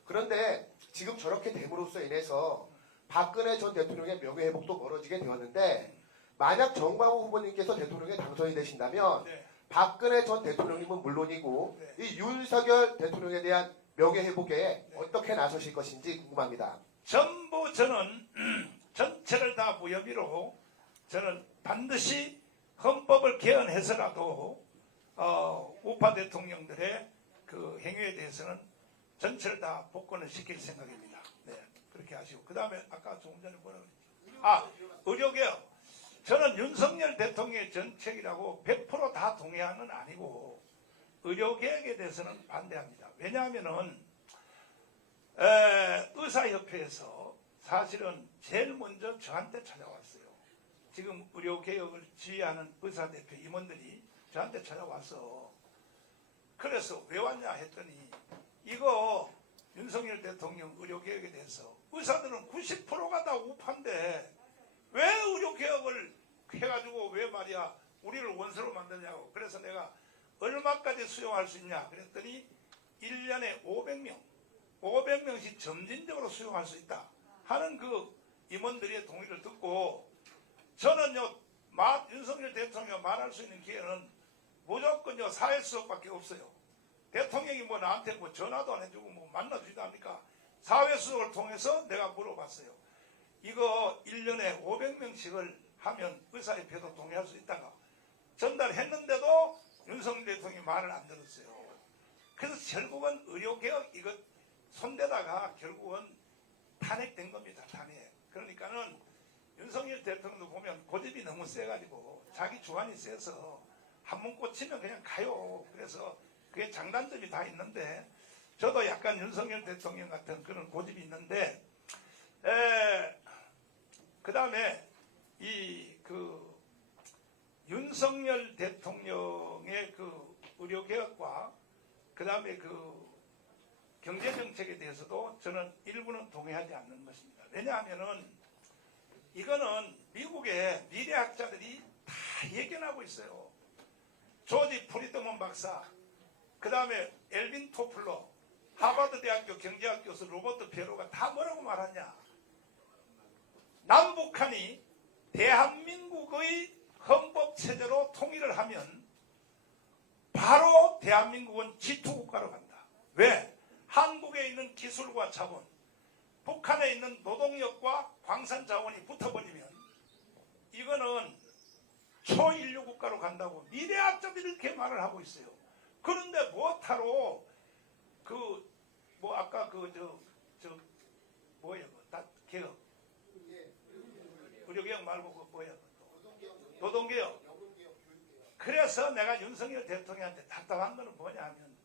그런데 지금 저렇게 됨으로써 인해서 박근혜 전 대통령의 명예회복도 멀어지게 되었는데 만약 정광훈 후보님께서 대통령에 당선이 되신다면 박근혜 전 대통령님은 물론이고 이 윤석열 대통령에 대한 명예회복에 어떻게 나서실 것인지 궁금합니다. 전부 저는 전체를 다 무혐의로 저는 반드시 헌법을 개헌해서라도 우파 대통령들의 그 행위에 대해서는 전체를 다 복권을 시킬 생각입니다. 네, 그렇게 하시고 그 다음에 아까 조금 전에 뭐라고 그랬죠? 의료개혁. 저는 윤석열 대통령의 정책이라고 100% 다 동의하는 건 아니고 의료개혁에 대해서는 반대합니다. 왜냐하면은 의사협회에서 사실은 제일 먼저 저한테 찾아왔어요. 지금 의료개혁을 지휘하는 의사대표 임원들이 저한테 찾아와서 그래서 왜 왔냐 했더니 이거 윤석열 대통령 의료개혁에 대해서 의사들은 90%가 다 우파인데 왜 의료개혁을 해가지고 왜 말이야 우리를 원수로 만드냐고. 그래서 내가 얼마까지 수용할 수 있냐 그랬더니 1년에 500명씩 점진적으로 수용할 수 있다 하는 그 임원들의 동의를 듣고 저는요 윤석열 대통령 말할 수 있는 기회는 무조건요 사회수석밖에 없어요. 대통령이 뭐 나한테 뭐 전화도 안 해주고 뭐 만나주지도 않으니까 사회수석을 통해서 내가 물어봤어요. 이거 1년에 500명씩을 하면 의사협회도 동의할 수 있다가 전달했는데도 윤석열 대통령이 말을 안 들었어요. 그래서 결국은 의료개혁 이거 손대다가 결국은 탄핵된 겁니다. 탄핵. 그러니까는 윤석열 대통령도 보면 고집이 너무 세가지고 자기 주관이 세서 한 번 꽂히면 그냥 가요. 그래서 그게 장단점이 다 있는데 저도 약간 윤석열 대통령 같은 그런 고집이 있는데 그 다음에 윤석열 대통령의 그 의료개혁과 그 다음에 그 경제정책에 대해서도 저는 일부는 동의하지 않는 것입니다. 왜냐하면은 이거는 미국의 미래학자들이 다 예견하고 있어요. 조지 프리드먼 박사, 그 다음에 엘빈 토플러, 하버드 대학교 경제학 교수 로버트 페로가 다 뭐라고 말하냐. 남북한이 대한민국의 헌법체제로 통일을 하면 바로 대한민국은 G2국가로 간다. 왜? 한국에 있는 기술과 자원, 북한에 있는 노동력과 광산 자원이 붙어버리면 이거는 초인류 국가로 간다고 미래학자들이 이렇게 말을 하고 있어요. 그런데 뭐하러 아까 개혁 의료개혁 말고 노동개혁. 그래서 내가 윤석열 대통령한테 답답한 거는 뭐냐 하면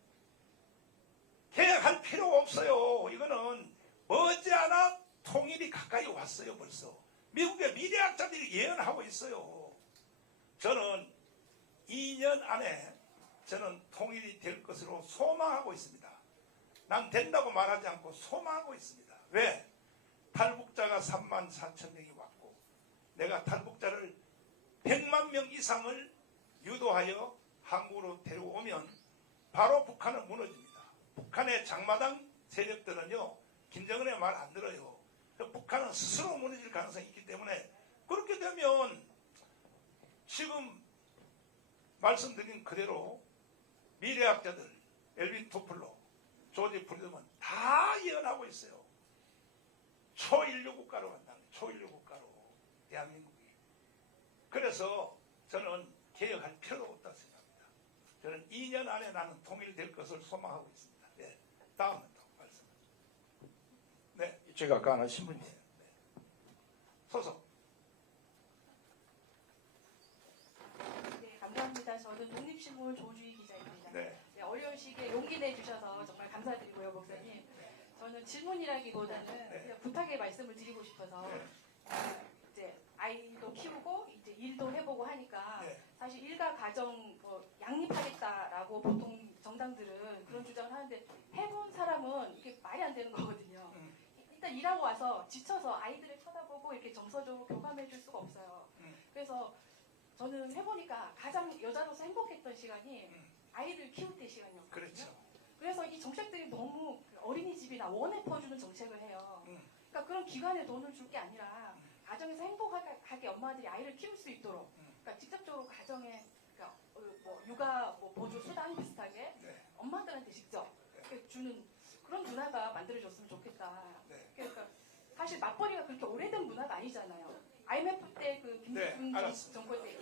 개혁할 필요가 없어요. 이거는 머지않아 통일이 가까이 왔어요. 벌써 미국의 미래학자들이 예언하고 있어요. 저는 2년 안에 저는 통일이 될 것으로 소망하고 있습니다. 난 된다고 말하지 않고 소망하고 있습니다. 왜? 탈북자가 34,000명이 왔고 내가 탈북자를 100만 명 이상을 유도하여 한국으로 데려오면 바로 북한은 무너집니다. 북한의 장마당 세력들은요 김정은의 말 안 들어요. 북한은 스스로 무너질 가능성이 있기 때문에 그렇게 되면 지금 말씀드린 그대로 미래학자들 엘빈 토플러, 조지 프리드먼 다 예언하고 있어요. 초인류 국가로 간다는 거예요. 초인류 국가로 대한민국이. 그래서 저는 개혁할 필요가 없다고 생각합니다. 저는 2년 안에 나는 통일될 것을 소망하고 있습니다. 예. 다음은 또 말씀. 네. 제가 아까 하나 신문이. 소속. 네, 감사합니다. 저는 독립신문 조주희 기자입니다. 네. 네, 어려운 시기에 용기 내주셔서 정말 감사드리고요, 목사님. 저는 질문이라기보다는 그냥 부탁의 말씀을 드리고 싶어서 이제 아이도 키우고 이제 일도 해보고 하니까 사실 일가 가정 뭐 양립하겠다라고 보통 정당들은 그런 주장을 하는데 해본 사람은 이게 말이 안 되는 거거든요. 일단 일하고 와서 지쳐서 아이들을 쳐다보고 이렇게 정서적으로 교감해 줄 수가 없어요. 그래서 저는 해보니까 가장 여자로서 행복했던 시간이 아이들 키울 때 시간이었거든요. 그렇죠. 그래서 이 정책들이 너무 어린이집이나 원에 퍼주는 정책을 해요. 그러니까 그런 기관에 돈을 줄 게 아니라 가정에서 행복하게 엄마들이 아이를 키울 수 있도록 그러니까 직접적으로 가정에 그러니까 뭐 육아 뭐 보조 수당 비슷하게 엄마들한테 직접 이렇게 주는 그런 문화가 만들어졌으면 좋겠다. 그러니까 사실 맞벌이가 그렇게 오래된 문화가 아니잖아요. IMF 때 그 김대중 정권 때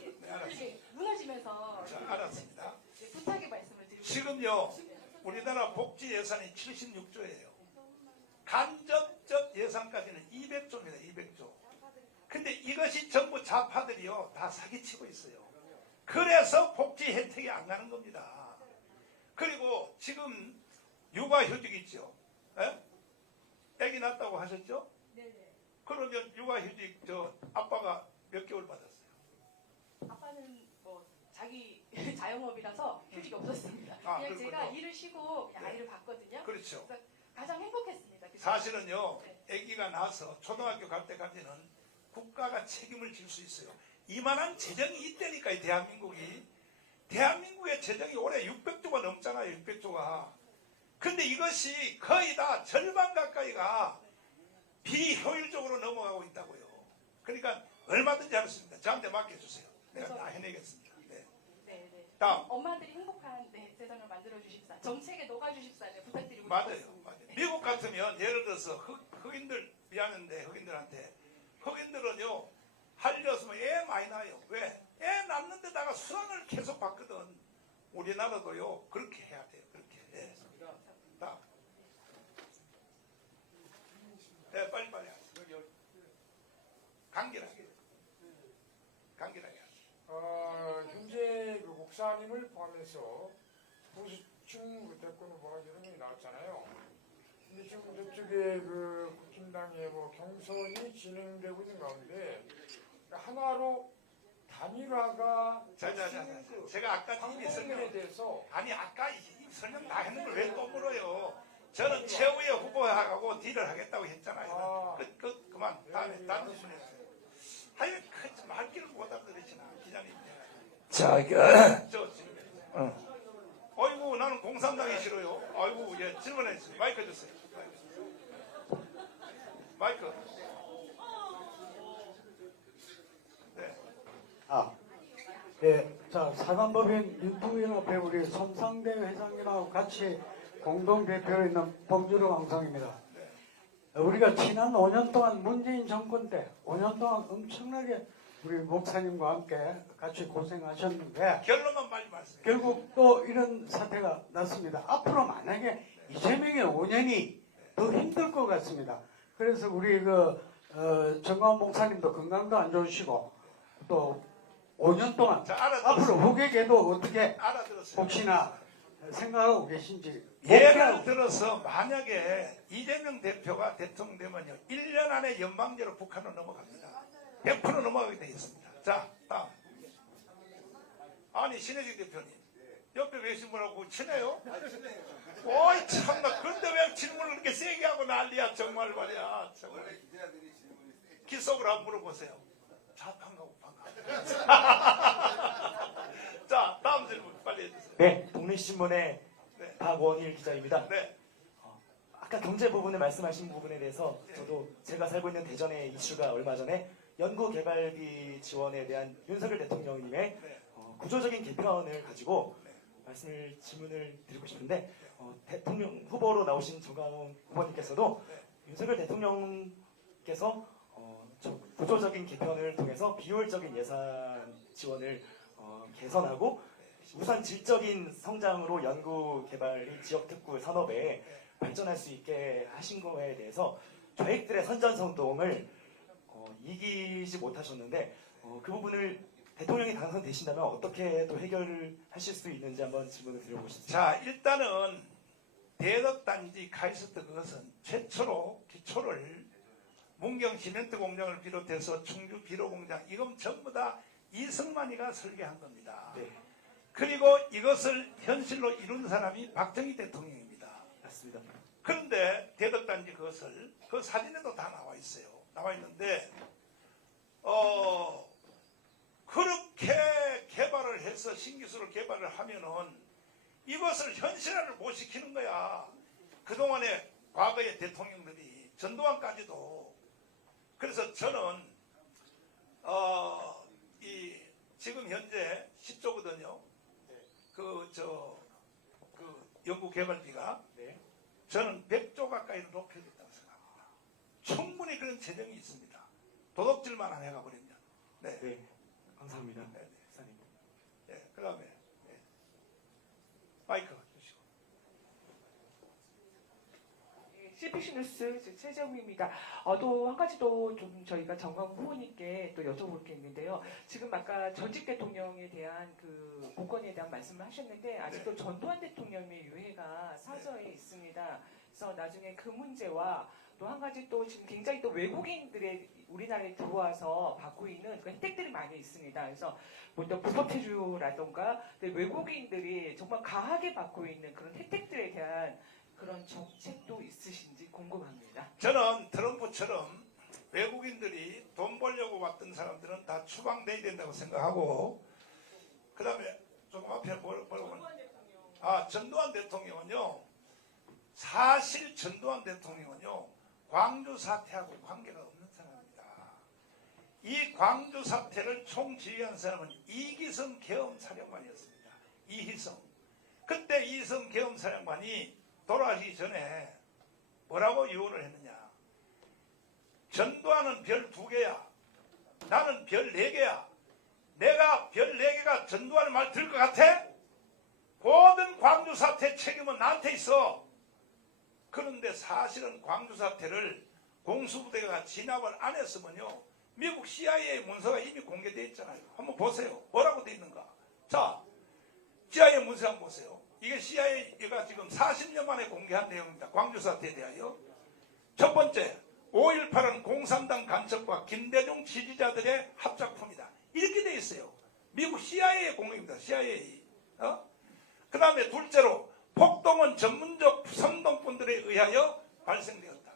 이게 무너지면서 알았습니다. 부탁의 말씀을 드리고 지금요 우리나라 복지 예산이 76조예요. 간접적 예산까지는 200조입니다. 200조. 근데 이것이 전부 좌파들이요 다 사기치고 있어요. 그래서 복지 혜택이 안 가는 겁니다. 그리고 지금 육아휴직 있죠. 애기 낳았다고 하셨죠? 네네. 그러면 육아휴직 저 아빠가 몇 개월 받았어요? 아빠는 뭐 자기 자영업이라서 휴직이 없었습니다. 아, 그냥 그렇군요. 제가 일을 쉬고 그냥 아이를 봤거든요. 그렇죠. 그래서 가장 행복했습니다. 그 사실은요, 아기가 나서 초등학교 갈 때까지는 국가가 책임을 질 수 있어요. 이만한 재정이 있다니까, 이 대한민국이. 대한민국의 재정이 올해 600조가 넘잖아요, 600조가. 근데 이것이 거의 다 절반 가까이가 비효율적으로 넘어가고 있다고요. 그러니까 얼마든지 할 수 있습니다. 저한테 맡겨주세요. 내가 다 해내겠습니다. 네. 네네. 다음. 엄마들이 행복한 세상을 만들어 주십사. 정책에 녹아 주십사. 부탁드리고 맞아요. 싶습니다. 맞아요. 미국 같으면 예를 들어서 흑인들 미안한데 흑인들한테 흑인들은요 할렸으면 애 많이 낳아요. 왜? 애 낳는데다가 수당을 계속 받거든. 우리나라도요 그렇게 해야 돼요. 그렇게. 네. 다음. 네, 빨리 하세요. 간결하게. 간결하게 하세요. 현재 그 목사님을 포함해서 보수층 그 대권 후보가 여러 명이 나왔잖아요. 근데 지금 저쪽에 그 국힘당의 뭐 경선이 진행되고 있는 가운데 하나로 단일화가 제가 아까 이미 설명에 대해서 아니 아까 이 설명 다 했는 걸 왜 또 물어요? 저는 최후의 후보하고 딜을 하겠다고 했잖아요. 그만 다른 질문 해주세요. 하여간 말귀를 못 알아들으시나 기자님. 자, 아이고 나는 공산당이 싫어요. 아이고 예 질문해 주세요. 마이크 주세요. 마이크. 네. 네. 자, 사단법인 유튜브연합회 우리 손상대 회장님하고 같이 공동 대표로 있는 봉주로 왕성입니다. 우리가 지난 5년 동안 문재인 정권 때 5년 동안 엄청나게 우리 목사님과 함께 같이 고생하셨는데 결론만 빨리 말씀해. 결국 또 이런 사태가 났습니다. 앞으로 만약에 이재명의 5년이 더 힘들 것 같습니다. 그래서 우리 정광훈 목사님도 건강도 안 좋으시고 또 5년 동안 앞으로 후계에도 어떻게 혹시나 생각하고 계신지 예를 들어서 만약에 이재명 대표가 대통령 되면요 1년 안에 연방제로 북한으로 넘어갑니다. 100% 넘어가게 되어 있습니다. 자 다음. 아니 신혜진 대표님 옆에 계신 분하고 친해요? 어이 참나 그런데 왜 질문을 그렇게 세게 하고 난리야 정말 말이야. 정말. 기속으로 한번 물어보세요. 좌판가 우판가. 자 다음 질문 빨리 해주세요. 네, 독립신문의 박원일 기자입니다. 네. 아까 경제 부분에 말씀하신 부분에 대해서 저도 제가 살고 있는 대전의 이슈가 얼마 전에 연구개발비 지원에 대한 윤석열 대통령님의 구조적인 개편을 가지고 질문을 드리고 싶은데 대통령 후보로 나오신 정광훈 후보님께서도 윤석열 대통령께서 구조적인 개편을 통해서 비효율적인 예산 지원을 개선하고 우선 질적인 성장으로 연구 개발이 지역 특구 산업에 발전할 수 있게 하신 거에 대해서 계획들의 선전성동을 이기지 못하셨는데 그 부분을 대통령이 당선되신다면 어떻게 또 해결을 하실 수 있는지 한번 질문을 드려보고 싶습니다. 자, 일단은 대덕단지 카이스트 그것은 최초로 기초를 문경 시멘트 공장을 비롯해서 충주 비료 공장 이건 전부 다 이승만이가 설계한 겁니다. 네. 그리고 이것을 현실로 이룬 사람이 박정희 대통령입니다. 맞습니다. 그런데 대덕단지 그것을 그 사진에도 다 나와 있어요. 나와 있는데 그렇게 개발을 해서 신기술을 개발을 하면은 이것을 현실화를 못 시키는 거야. 그동안에 과거의 대통령들이 전두환까지도. 그래서 저는 지금 현재 10조거든요. 연구 개발비가 저는 100조 가까이로 높여야겠다고 생각합니다. 충분히 그런 재정이 있습니다. 도둑질만 안 해가 버리면. 네. 감사합니다. 네. 이사님. 네. 그 다음에 마이크 주시고. CBC 뉴스 최재웅입니다. 또 한 가지 또 좀 저희가 정강 후보님께 또 여쭤볼 게 있는데요. 지금 아까 전직 대통령에 대한 그 공권에 대한 말씀을 하셨는데 아직도 전두환 대통령의 유해가 사저에 있습니다. 그래서 나중에 그 문제와 또 한 가지 또 지금 굉장히 또 외국인들의 우리나라에 들어와서 받고 있는 그 혜택들이 많이 있습니다. 그래서 보통 불법체류라던가 외국인들이 정말 가하게 받고 있는 그런 혜택들에 대한 그런 정책도 있으신지 궁금합니다. 저는 트럼프처럼 외국인들이 돈 벌려고 왔던 사람들은 다 추방돼야 된다고 생각하고 그 다음에 조금 앞에 전두환 대통령은요. 사실 전두환 대통령은요. 광주 사태하고 관계가 없는 사람입니다. 이 광주 사태를 총지휘한 사람은 이기성 계엄사령관이었습니다. 이희성. 그때 이희성 계엄사령관이 돌아가시기 전에 뭐라고 유언을 했느냐. 전두환은 별 2개야. 나는 별 4개야. 내가 별 4개가 전두환의 말 들을 것 같아? 모든 광주 사태 책임은 나한테 있어. 그런데 사실은 광주 사태를 공수부대가 진압을 안 했으면요. 미국 CIA 문서가 이미 공개되어 있잖아요. 한번 보세요. 뭐라고 되어 있는가. 자, CIA 문서 한번 보세요. 이게 CIA가 지금 40년 만에 공개한 내용입니다. 광주 사태에 대하여. 첫 번째, 5.18은 공산당 간첩과 김대중 지지자들의 합작품이다. 이렇게 되어 있어요. 미국 CIA의 공개입니다. CIA. 그 다음에 둘째로 폭동은 전문적 선동꾼들에 의하여 발생되었다.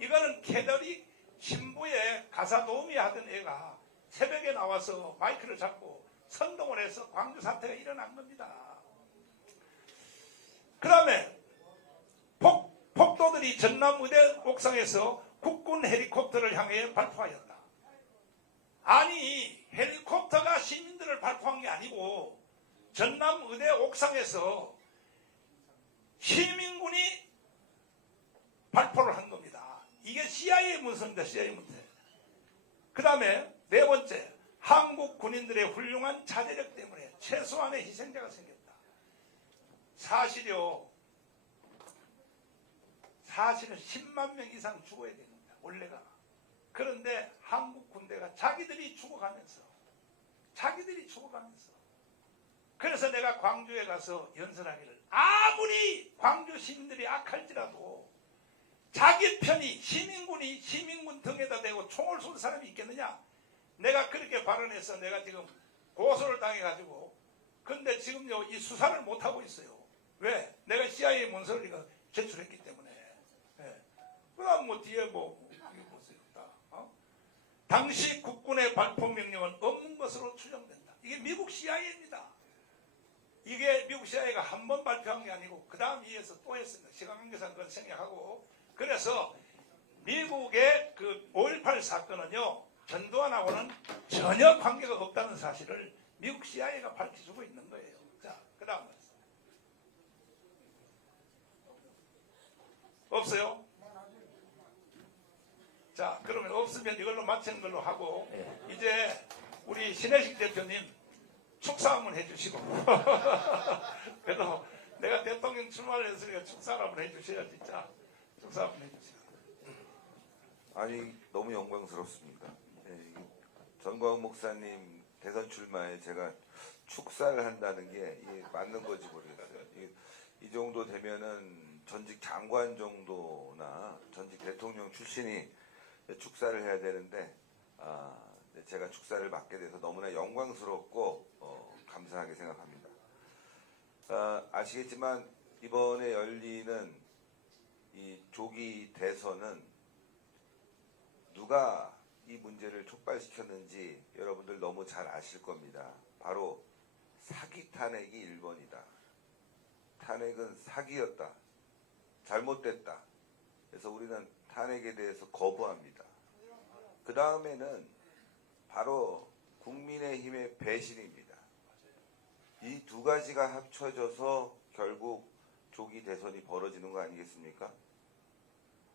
이거는 캐더리 신부의 가사 도우미 하던 애가 새벽에 나와서 마이크를 잡고 선동을 해서 광주 사태가 일어난 겁니다. 그 다음에 폭도들이 전남의대 옥상에서 국군 헬리콥터를 향해 발포하였다. 아니 헬리콥터가 시민들을 발포한 게 아니고 전남의대 옥상에서 시민군이 발포를 한 겁니다. 이게 CIA 문서입니다. CIA 문서. 그 다음에 4번째, 한국 군인들의 훌륭한 자제력 때문에 최소한의 희생자가 생겼다. 사실은 10만 명 이상 죽어야 됩니다. 원래가. 그런데 한국 군대가 자기들이 죽어가면서 그래서 내가 광주에 가서 연설하기를 아무리 광주 시민들이 악할지라도 자기 편이 시민군 등에다 대고 총을 쏜 사람이 있겠느냐. 내가 그렇게 발언해서 내가 지금 고소를 당해가지고 근데 지금요 이 수사를 못하고 있어요. 왜? 내가 CIA 문서를 이거 제출했기 때문에. 그 다음 뒤에 이거 보세요. 당시 국군의 발포 명령은 없는 것으로 추정된다. 이게 미국 CIA입니다. 이게 미국 CIA가 한 번 발표한 게 아니고 그 다음 이에서 또 했습니다. 시간 관계상 그건 생략하고. 그래서 미국의 그 5.18 사건은요 전두환하고는 전혀 관계가 없다는 사실을 미국 CIA가 밝혀주고 있는 거예요. 자, 그 다음 없어요? 자, 그러면 없으면 이걸로 마치는 걸로 하고 이제 우리 신혜식 대표님 축사 한번 해주시고 그래도 내가 대통령 출마를 했으니까 축사를 한번 해주셔야 진짜 축사 한번 해주세요. 아니 너무 영광스럽습니다. 예, 전광훈 목사님 대선 출마에 제가 축사를 한다는 게 이게 맞는 건지 모르겠어요. 이 정도 되면은 전직 장관 정도나 전직 대통령 출신이 축사를 해야 되는데 제가 축사를 맡게 돼서 너무나 영광스럽고 감사하게 생각합니다. 아시겠지만 이번에 열리는 이 조기 대선은 누가 이 문제를 촉발시켰는지 여러분들 너무 잘 아실 겁니다. 바로 사기 탄핵이 1번이다. 탄핵은 사기였다. 잘못됐다. 그래서 우리는 탄핵에 대해서 거부합니다. 그 다음에는 바로 국민의힘의 배신입니다. 이 두 가지가 합쳐져서 결국 조기 대선이 벌어지는 거 아니겠습니까?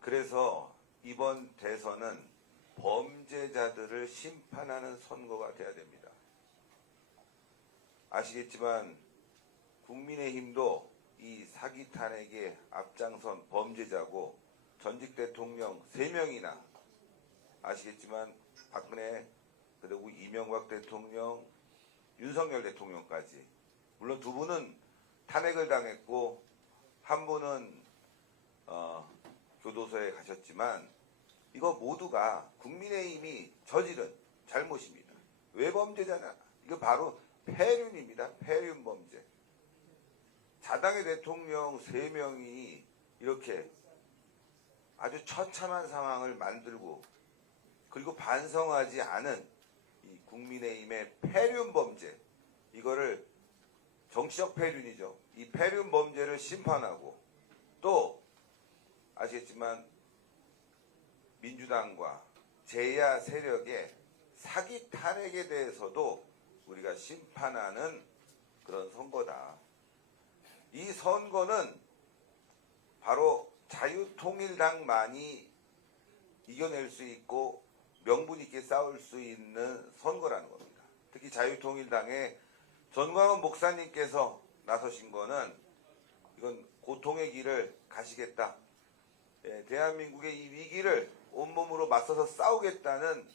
그래서 이번 대선은 범죄자들을 심판하는 선거가 돼야 됩니다. 아시겠지만 국민의힘도 이 사기 탄핵에 앞장선 범죄자고 전직 대통령 3명이나 아시겠지만 박근혜 그리고 이명박 대통령 윤석열 대통령까지 물론 2분은 탄핵을 당했고 1분은 교도소에 가셨지만 이거 모두가 국민의힘이 저지른 잘못입니다. 왜 범죄잖아. 이거 바로 폐륜입니다. 폐륜 범죄. 자당의 대통령 3명이 이렇게 아주 처참한 상황을 만들고 그리고 반성하지 않은 이 국민의힘의 폐륜 범죄 이거를 정치적 폐륜이죠. 이 폐륜 범죄를 심판하고 또 아시겠지만 민주당과 제야 세력의 사기 탄핵에 대해서도 우리가 심판하는 그런 선거다. 이 선거는 바로 자유통일당만이 이겨낼 수 있고 명분 있게 싸울 수 있는 선거라는 겁니다. 특히 자유통일당의 전광훈 목사님께서 나서신 거는 이건 고통의 길을 가시겠다. 대한민국의 이 위기를 온몸으로 맞서서 싸우겠다는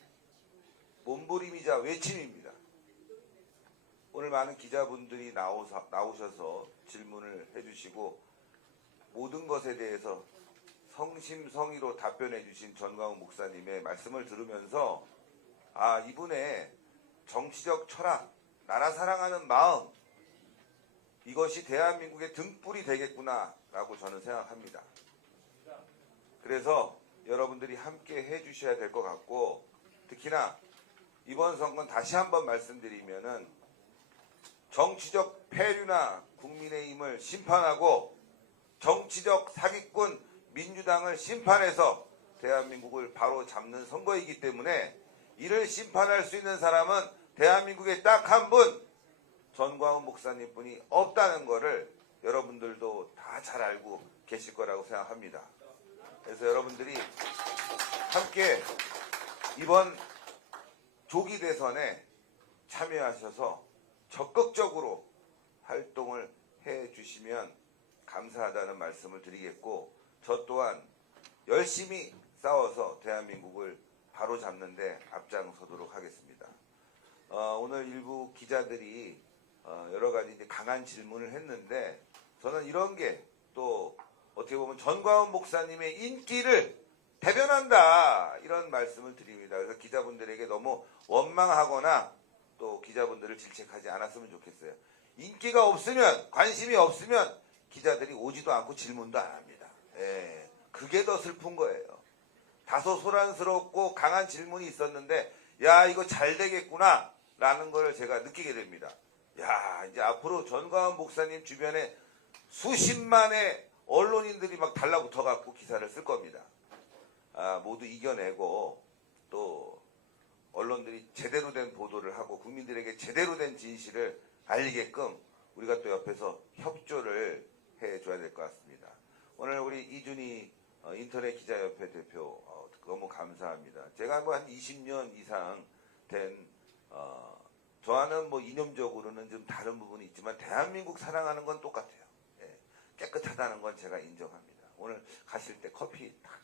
몸부림이자 외침입니다. 오늘 많은 기자분들이 나오셔서 질문을 해주시고 모든 것에 대해서 성심성의로 답변해 주신 전광훈 목사님의 말씀을 들으면서 이분의 정치적 철학, 나라 사랑하는 마음 이것이 대한민국의 등불이 되겠구나 라고 저는 생각합니다. 그래서 여러분들이 함께 해주셔야 될 것 같고 특히나 이번 선거는 다시 한번 말씀드리면은 정치적 폐륜나 국민의힘을 심판하고 정치적 사기꾼 민주당을 심판해서 대한민국을 바로 잡는 선거이기 때문에 이를 심판할 수 있는 사람은 대한민국에 딱 한 분 전광훈 목사님뿐이 없다는 것을 여러분들도 다 잘 알고 계실 거라고 생각합니다. 그래서 여러분들이 함께 이번 조기 대선에 참여하셔서 적극적으로 활동을 해 주시면 감사하다는 말씀을 드리겠고 저 또한 열심히 싸워서 대한민국을 바로잡는 데 앞장서도록 하겠습니다. 오늘 일부 기자들이 여러 가지 이제 강한 질문을 했는데 저는 이런 게 또 어떻게 보면 전광훈 목사님의 인기를 대변한다 이런 말씀을 드립니다. 그래서 기자분들에게 너무 원망하거나 또 기자분들을 질책하지 않았으면 좋겠어요. 인기가 없으면 관심이 없으면 기자들이 오지도 않고 질문도 안 합니다. 그게 더 슬픈 거예요. 다소 소란스럽고 강한 질문이 있었는데 야 이거 잘 되겠구나 라는 걸 제가 느끼게 됩니다. 야 이제 앞으로 전광훈 목사님 주변에 수십만의 언론인들이 막 달라붙어 갖고 기사를 쓸 겁니다. 모두 이겨내고 또 언론들이 제대로 된 보도를 하고 국민들에게 제대로 된 진실을 알리게끔 우리가 또 옆에서 협조를 해줘야 될 것 같습니다. 오늘 우리 이준희 인터넷 기자협회 대표 너무 감사합니다. 제가 뭐 한 20년 이상 된 저와는 뭐 이념적으로는 좀 다른 부분이 있지만 대한민국 사랑하는 건 똑같아요. 예, 깨끗하다는 건 제가 인정합니다. 오늘 가실 때 커피 딱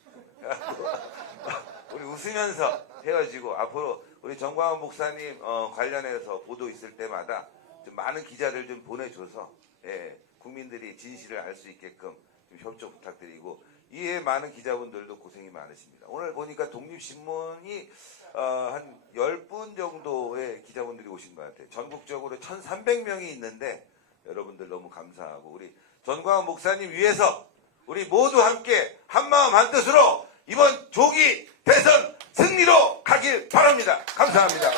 우리 웃으면서 헤어지고 앞으로 우리 정광훈 목사님 관련해서 보도 있을 때마다 좀 많은 기자들 좀 보내줘서 예, 국민들이 진실을 알 수 있게끔 좀 협조 부탁드리고 이에 많은 기자분들도 고생이 많으십니다. 오늘 보니까 독립신문이 한 10분 정도의 기자분들이 오신 것 같아요. 전국적으로 1,300명이 있는데 여러분들 너무 감사하고 우리 전광훈 목사님 위해서 우리 모두 함께 한마음 한뜻으로 이번 조기 대선 승리로 가길 바랍니다. 감사합니다.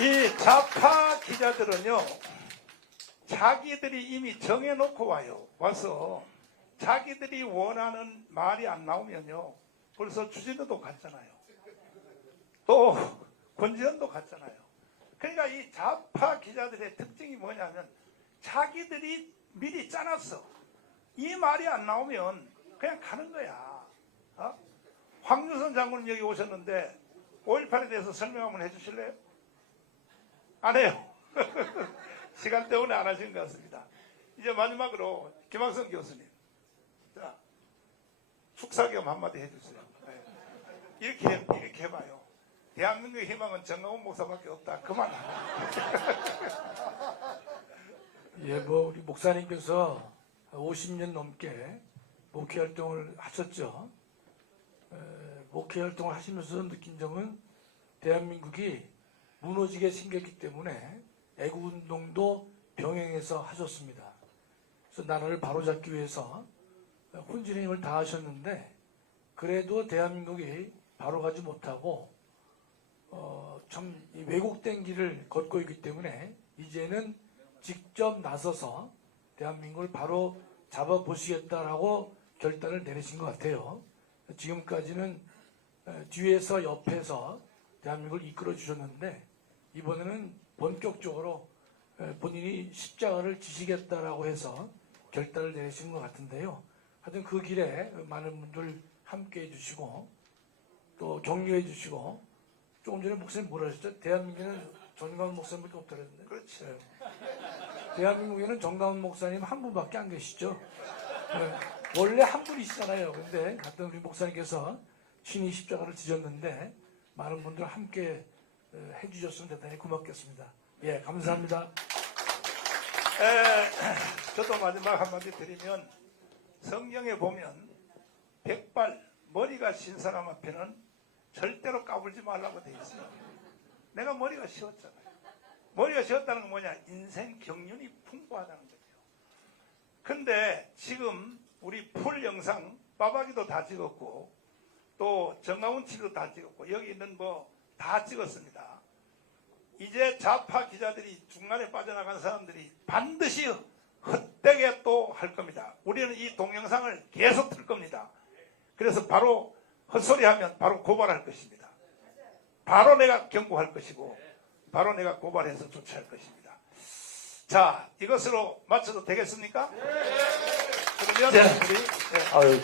이 좌파 기자들은요, 자기들이 이미 정해놓고 와서 자기들이 원하는 말이 안 나오면요, 벌써 주진우도 갔잖아요. 또 권지현도 갔잖아요. 그러니까 이 좌파 기자들의 특징이 뭐냐면 자기들이 미리 짜놨어. 이 말이 안 나오면 그냥 가는 거야. 황유선 장군님 여기 오셨는데 5.18에 대해서 설명 한번 해주실래요? 안 해요. 시간 때문에 안 하시는 것 같습니다. 이제 마지막으로 김학성 교수님, 자, 축사 겸 한마디 해주세요. 네. 이렇게 해봐요. 대한민국의 희망은 정광훈 목사밖에 없다. 그만. 예, 뭐 우리 목사님께서 50년 넘게 목회 활동을 하셨죠. 목회 활동을 하시면서 느낀 점은 대한민국이 무너지게 생겼기 때문에 애국운동도 병행해서 하셨습니다. 그래서 나라를 바로잡기 위해서 혼신의 힘을 다하셨는데 그래도 대한민국이 바로가지 못하고 참 왜곡된 길을 걷고 있기 때문에 이제는 직접 나서서 대한민국을 바로 잡아보시겠다라고 결단을 내리신 것 같아요. 지금까지는 뒤에서 옆에서 대한민국을 이끌어 주셨는데 이번에는 본격적으로 본인이 십자가를 지시겠다라고 해서 결단을 내리신 것 같은데요. 하여튼 그 길에 많은 분들 함께 해주시고 또 격려해 주시고 조금 전에 목사님 뭐라 하셨죠? 대한민국에는 전광훈 목사님밖에 없다 그랬는데 그렇지. 대한민국에는 정광훈 목사님 한 분밖에 안 계시죠. 원래 한 분이시잖아요. 근데 같은 우리 목사님께서 친히 십자가를 지셨는데 많은 분들 함께 해주셨으면 대단히 고맙겠습니다. 예, 감사합니다. 저도 마지막 한마디 드리면 성경에 보면 백발 머리가 신 사람 앞에는 절대로 까불지 말라고 돼 있어요. 내가 머리가 쉬웠잖아요. 머리가 쉬웠다는 건 뭐냐? 인생 경륜이 풍부하다는 거죠. 근데 지금 우리 풀 영상 빠박이도 다 찍었고 또 정강훈 씨도 다 찍었고 여기 있는 뭐 다 찍었습니다. 이제 좌파 기자들이 중간에 빠져나간 사람들이 반드시 헛되게 또 할 겁니다. 우리는 이 동영상을 계속 틀 겁니다. 그래서 바로 헛소리하면 바로 고발할 것입니다. 바로 내가 경고할 것이고 바로 내가 고발해서 조치할 것입니다. 자, 이것으로 마쳐도 되겠습니까? 그러면 우리